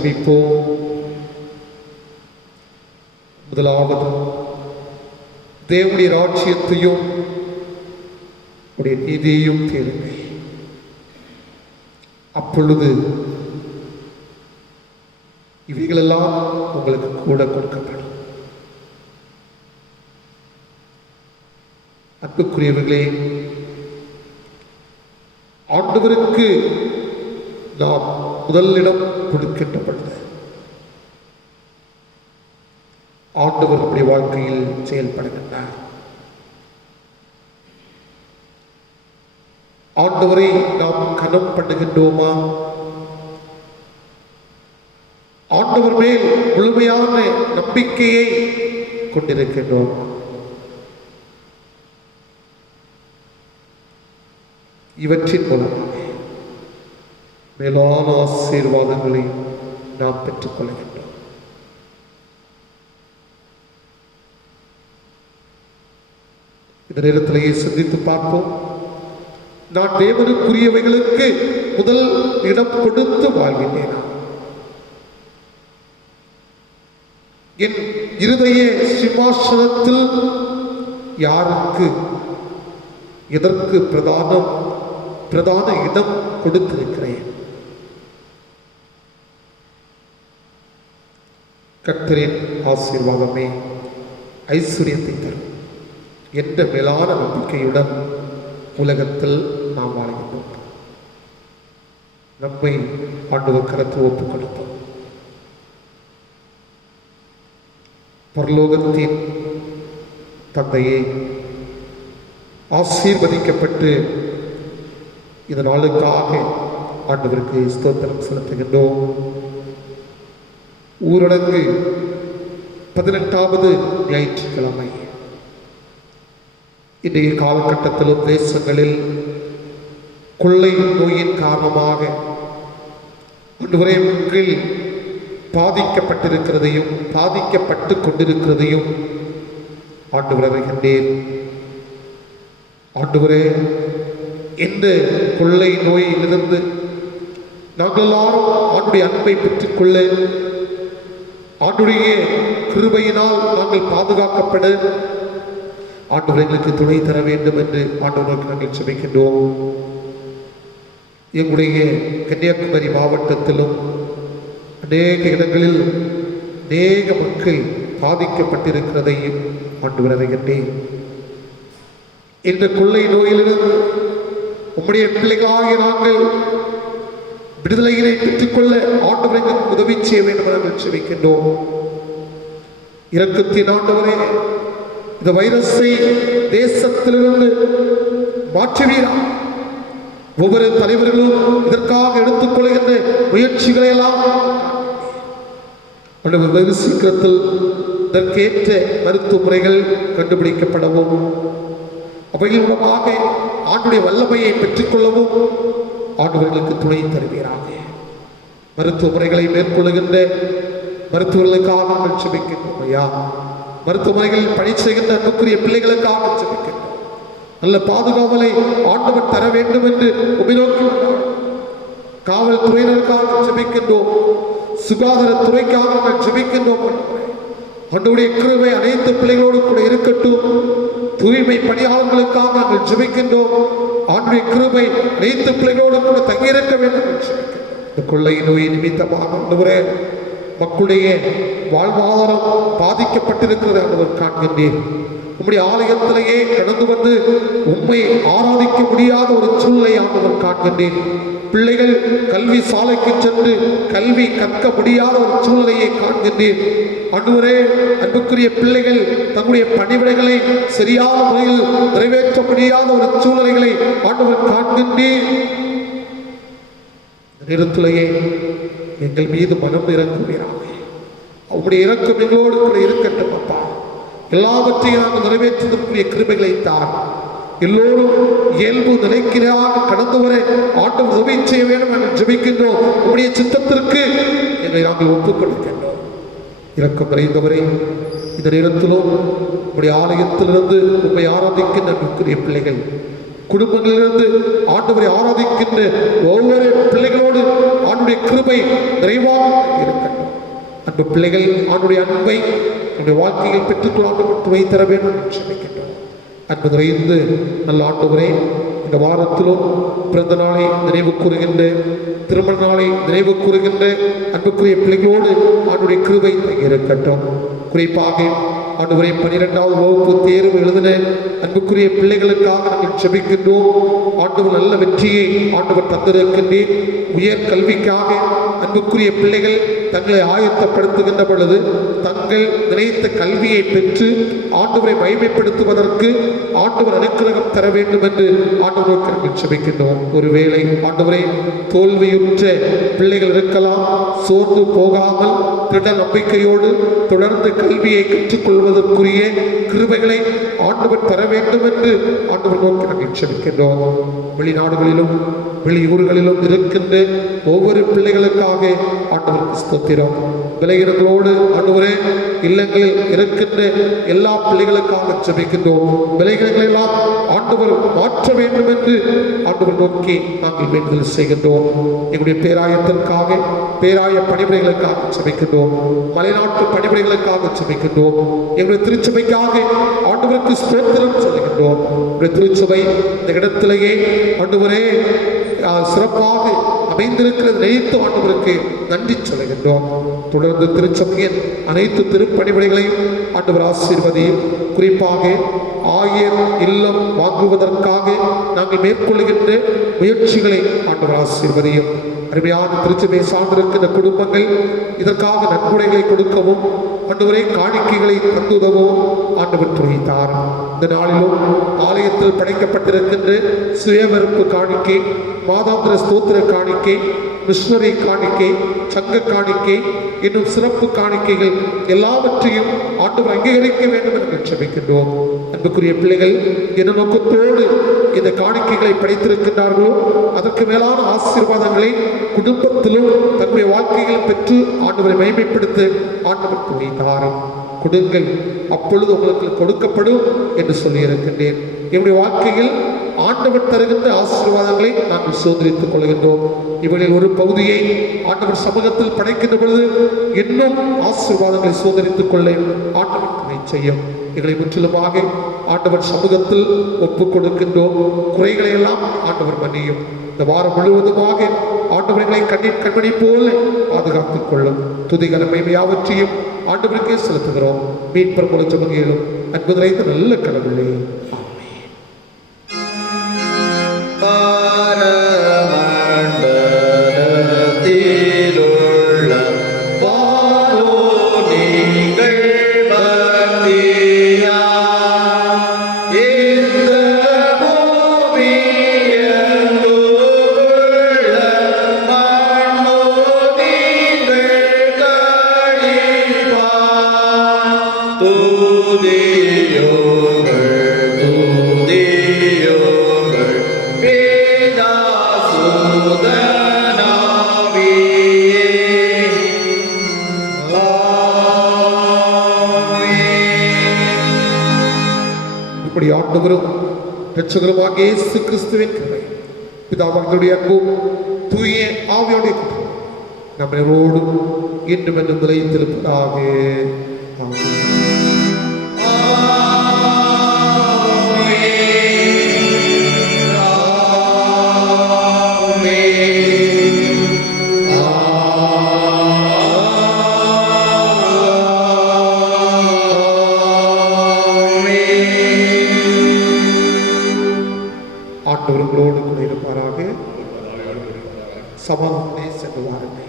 செபிப்போம். முதலாவது, தேவனுடைய ராஜ்யத்தையும் உடைய நீதியையும் தேடுங்கள், அப்பொழுது இவைகளெல்லாம் உங்களுக்கு கூட கொடுக்கப்படும். அன்புக்குரியவர்களே, ஆண்டவருக்கு நாம் முதலிடம் கொடுக்கின்ற பொழுது ஆண்டவர் நம்முடைய வாழ்க்கையில் செயல்படுகின்றார். ஆண்டவரை நாம் கனம் பண்ணுகின்றோமா? ஆண்டவர் மேல் முழுமையான நம்பிக்கையை கொண்டிருக்கின்றோம். இவற்றின் மூலமாக மேலான ஆசீர்வாதங்களை நாம் பெற்றுக் கொள்கின்றோம். இந்த நேரத்திலேயே சிந்தித்து பார்ப்போம். நான் தேவனுக்குரியவைகளுக்கு முதல் இடம் கொடுத்து வாழ்கின்றேன். என் இருதய சிம்மாசனத்தில் யாருக்கு எதற்கு பிரதான இடம் கொடுத்திருக்கிறேன்? கர்த்தரின் ஆசீர்வாதமே ஐஸ்வர்யத்தை தரும் என்ற மேலான நம்பிக்கையுடன் உலகத்தில் நாம் வாழ்கின்றோம். நம்மை ஆண்டவர் கரத்தில் ஒப்புக் கொடுத்தோம். பரலோகத்தின் தந்தையே, ஆசீர்வதிக்கப்பட்டு இந்த நாளுக்காக ஆண்டவருக்கு ஸ்தோத்திரம் செலுத்துகின்றோம். ஊரடங்கு 18வது ஞாயிற்றுக்கிழமை. இன்றைய காலகட்டத்திலும் தேசங்களில் கொள்ளை நோயின் காரணமாக ஆண்டவரே மக்கள் பாதிக்கப்பட்டிருக்கிறதையும் பாதிக்கப்பட்டு கொண்டிருக்கிறதையும் ஆண்டவர் அறிகின்றேன். ஆண்டவரே, இந்த கொள்ளை நோயிலிருந்து நாங்கள் எல்லாரும் ஆண்டுடைய அன்பை பெற்றுக்கொள்ள, ஆண்டுடைய கிருபையினால் நாங்கள் பாதுகாக்கப்பட ஆண்டவர் எங்களுக்கு துணை தர வேண்டும் என்று ஆண்டவருக்கு நாங்கள் செபிக்கின்றோம். எங்களுடைய கன்னியாகுமரி மாவட்டத்திலும் அநேக இடங்களில் அநேக மக்கள் பாதிக்கப்பட்டிருக்கிறதையும் ஆண்டவர் அறிகின்றேன். இந்த கொள்ளை நோயிலிருந்து உம்முடைய பிள்ளைகளாகிய நாங்கள் விடுதலைகளை பெற்றுக்கொள்ள ஆண்டவர் எங்களுக்கு உதவி செய்ய வேண்டும் என நாங்கள் செபிக்கின்றோம். இரக்கத்தின் ஆண்டவரே, இந்த வைரஸை தேசத்திலிருந்து மாற்றுவீரா. ஒவ்வொரு தலைவர்களும் இதற்காக எடுத்துக் கொள்கின்ற முயற்சிகளை எல்லாம் வெகு சீக்கிரத்தில் இதற்கேற்ற மருத்துவ முறைகள் கண்டுபிடிக்கப்படவும், அவைகள் மூலமாக ஆண்டுடைய வல்லமையை பெற்றுக்கொள்ளவும் ஆண்டவர்களுக்கு துணை தருவீராக. மருத்துவ முறைகளை மேற்கொள்ளுகின்ற மருத்துவர்களுக்காக நாங்கள் செபிக்கின்றோம் ஐயா. மருத்துவமனைகளில் பணி செய்கின்ற அன்புக்குரிய பிள்ளைகளுக்காக செபிக்கின்றோம். நல்ல பாதுகாவலை ஆண்டவர் தர வேண்டும் என்று உபநோக்கி காவல்துறையினருக்காக ஜெபிக்கின்றோம். சுகாதாரத்துறைக்காக நாங்கள் ஜெபிக்கின்றோம். ஆண்டவருடைய கிருபை அனைத்து பிள்ளைகளோடு கூட இருக்கட்டும். தூய்மை பணியாளர்களுக்காக நாங்கள் ஜெபிக்கின்றோம். ஆண்டவருடைய கிருபை அனைத்து பிள்ளைகளோடு கூட தங்கியிருக்க வேண்டும் என்று ஜெபிக்கின்றோம். இந்த கொள்ளை நோய் நிமித்தமாக ஆண்டவரே மக்களுடைய வாழ்வாதாரம் பாதிக்கப்பட்டிருக்கிறது ஆண்டவர் காண்கின்றேன். உம்முடைய ஆலயத்திலேயே கடந்து வந்து உம்மை ஆராதிக்க முடியாத ஒரு சூழ்நிலை ஆண்டவர் காண்கின்றேன். பிள்ளைகள் கல்வி சாலைக்கு சென்று கல்வி கற்க முடியாத ஒரு சூழ்நிலையை காண்கின்றேன். ஆண்டவரே, அன்புக்குரிய பிள்ளைகள் தங்களுடைய பணிவிடைகளை சரியான முறையில் நிறைவேற்ற முடியாத ஒரு சூழ்நிலைகளை ஆண்டவர் காண்கின்றேன். நேரத்திலேயே எங்கள் மீது மனம் இறங்குவீராக. அவருடைய இறக்கம் எங்களோடு கூட இருக்கட்டும் அப்பா. எல்லாவற்றையும் நாங்கள் நிறைவேற்றுவதற்குரிய கிருபைகளை தார். எல்லோரும் இயல்பு நிலைக்கிறாக கடந்து வர ஆண்டவர் உதவி செய்ய வேண்டும் என்று ஜெபிக்கின்றோம். உங்களுடைய சித்தத்திற்கு எங்களை நாங்கள் ஒப்புக் கொடுக்கின்றோம். இரக்கம் நிறைந்தவரே, இந்த நேரத்திலும் உங்களுடைய ஆலயத்திலிருந்து உண்மை ஆராதிக்கின்ற அன்புக்குரிய பிள்ளைகள் குடும்பங்களிலிருந்து ஆண்டவரை ஆராதிக்கின்ற ஒவ்வொரு பிள்ளைகளோடு ஆண்டுடைய கிருபை நிறைவாக இருக்கட்டும். அன்பு பிள்ளைகள் ஆண்டுடைய அன்பை நம்முடைய வாழ்க்கையில் பெற்றுக்கொள்ள துணை தர வேண்டும் என்று ஜெபிக்கின்றோம். அன்பு நிறைந்து நல்ல ஆண்டவரே, இந்த வாரத்திலும் பிறந்த நாளை நினைவு கூறுகின்ற, திருமண நாளை நினைவு கூறுகின்ற அன்புக்குரிய பிள்ளைகளோடு ஆண்டுடைய கிருபை இருக்கட்டும். குறிப்பாக ஆண்டவரே 12வது வகுப்பு தேர்வு எழுதின அன்புக்குரிய பிள்ளைகளுக்காக நாங்கள் ஜெபிக்கின்றோம். ஆண்டவர் நல்ல வெற்றியை ஆண்டவர் தந்திருக்கின்றேன். உயர் கல்விக்காக அன்புக்குரிய பிள்ளைகள் தங்களை ஆயத்தப்படுத்துகின்ற பொழுது தங்கள் நினைத்த கல்வியை பெற்று ஆண்டவரை மகிமைப்படுத்துவதற்கு ஆண்டவர் அனுக்கிரகம் தர வேண்டும் என்று ஆண்டவருக்கு நாங்கள் ஜெபிக்கின்றோம். ஒருவேளை ஆண்டவரை தோல்வியுற்ற பிள்ளைகள் இருக்கலாம், சோர்ந்து போகாமல் திட நம்பிக்கையோடு தொடர்ந்து கல்வியை கற்றுக்கொள்வதற்குரிய கிருபைகளை ஆண்டவர் தர வேண்டும் என்று ஆண்டவர் நோக்கி நாங்கள் ஜெபிக்கின்றோம். வெளிநாடுகளிலும் வெளியூர்களிலும் இருக்கின்ற ஒவ்வொரு பிள்ளைகளுக்காக ஆண்டவருக்கு ஸ்தோத்திரம். விலையினங்களோடு ஆண்டவரே இல்லங்களில் இருக்கின்ற எல்லா பிள்ளைகளுக்காக ஜெபிக்கின்றோம். விலைகளை எல்லாம் ஆண்டவர் மாற்ற வேண்டும் என்று ஆண்டவர் நோக்கி நாங்கள் வேண்டுதல் செய்கின்றோம். எங்களுடைய பேராயத்திற்காக, பேராய பணிமுறைகளுக்காக ஜெபிக்கின்றோம். மலைநாட்டு பணிமுறைகளுக்காக ஜெபிக்கின்றோம். எங்களுடைய திருச்சபைக்காக ஆண்டவருக்கு ஸ்தோத்திரம் சொல்லுகின்றோம். திருச்சபை இந்த இடத்திலேயே ஆண்டவரே சிறப்பாக அமைந்திருக்கிறது நினைத்து ஆண்டவருக்கு நன்றி சொல்லுகின்றோம். தொடர்ந்து திருச்சபையின் அனைத்து திருப்பணிமுறைகளையும் ஆண்டவர் ஆசீர்வதியும். குறிப்பாக ஆயர் இல்லம் வாங்குவதற்காக நாங்கள் மேற்கொள்ளுகின்ற முயற்சிகளை ஆண்டவர் ஆசீர்வதியும். அருமையான திருச்சபை சார்ந்திருக்கின்ற குடும்பங்கள் இதற்காக நன்கொடைகளை கொடுக்கவும் ஆண்டவரை காணிக்கைகளை தந்துதவும் ஆண்டவர் துணைத்தார். இந்த நாளிலும் ஆலயத்தில் படைக்கப்பட்டிருக்கின்ற சுயவெறுப்பு காணிக்கை, மாதாந்திர ஸ்தோத்திர காணிக்கை, மிஷனரி காணிக்கை, சங்க காணிக்கை இன்னும் சிறப்பு காணிக்கைகள் எல்லாவற்றையும் ஆண்டவர் அங்கீகரிக்க வேண்டும் என்று ஜெபிக்கின்றோம். அன்புக்குரிய பிள்ளைகள் என்ன நோக்கத்தோடு இந்த காணிக்கைகளை படைத்திருக்கின்றார்களோ அதற்கு மேலான ஆசீர்வாதங்களை குடும்பத்திலும் தன்னுடைய வாழ்க்கையிலும் பெற்று ஆண்டவரை மகிமைப்படுத்த ஆண்டவர் துணைத்தார். கொடுங்கள், அப்பொழுது உங்களுக்கு கொடுக்கப்படும் என்று சொல்லி இருக்கின்றேன். என்னுடைய வாழ்க்கையில் ஆண்டவர் தருகின்ற ஆசீர்வாதங்களை நாங்கள் சோதரித்துக் கொள்கின்றோம். இவர்களில் ஒரு பகுதியை ஆண்டவர் சமூகத்தில் படைக்கின்ற பொழுது இன்னும் ஆசீர்வாதங்களை சோதரித்துக் கொள்ள ஆண்டவர் துணை செய்யும். எங்களை முற்றிலுமாக ஆண்டவர் சமூகத்தில் ஒப்புக் கொடுக்கின்றோம். குறைகளை எல்லாம் ஆண்டவர் மன்னியும். இந்த வாரம் முழுவதுமாக ஆண்டவர்களை கண்ணீர் கண்மணி போல பாதுகாத்துக் கொள்ளும். துதிகரமை யாவற்றையும் ஆண்டவருக்கே செலுத்துகிறோம். மீட்பர் மூல ஜெபங்களும் அன்பு நிறைந்த நல்ல கடவுளே. ஆண்டவரும் இரட்சகருமாகிய இயேசு கிறிஸ்துவின் கிருபை, பிதாவாகிய அன்பும் தூய ஆவியோட நம்மளோடு இன்றும் என்றும் நிலைத்திருப்பதாக. ஆண்டவர்களோடு கூட இருப்பாராக. சமாதானத்தை சென்று வாருங்கள்.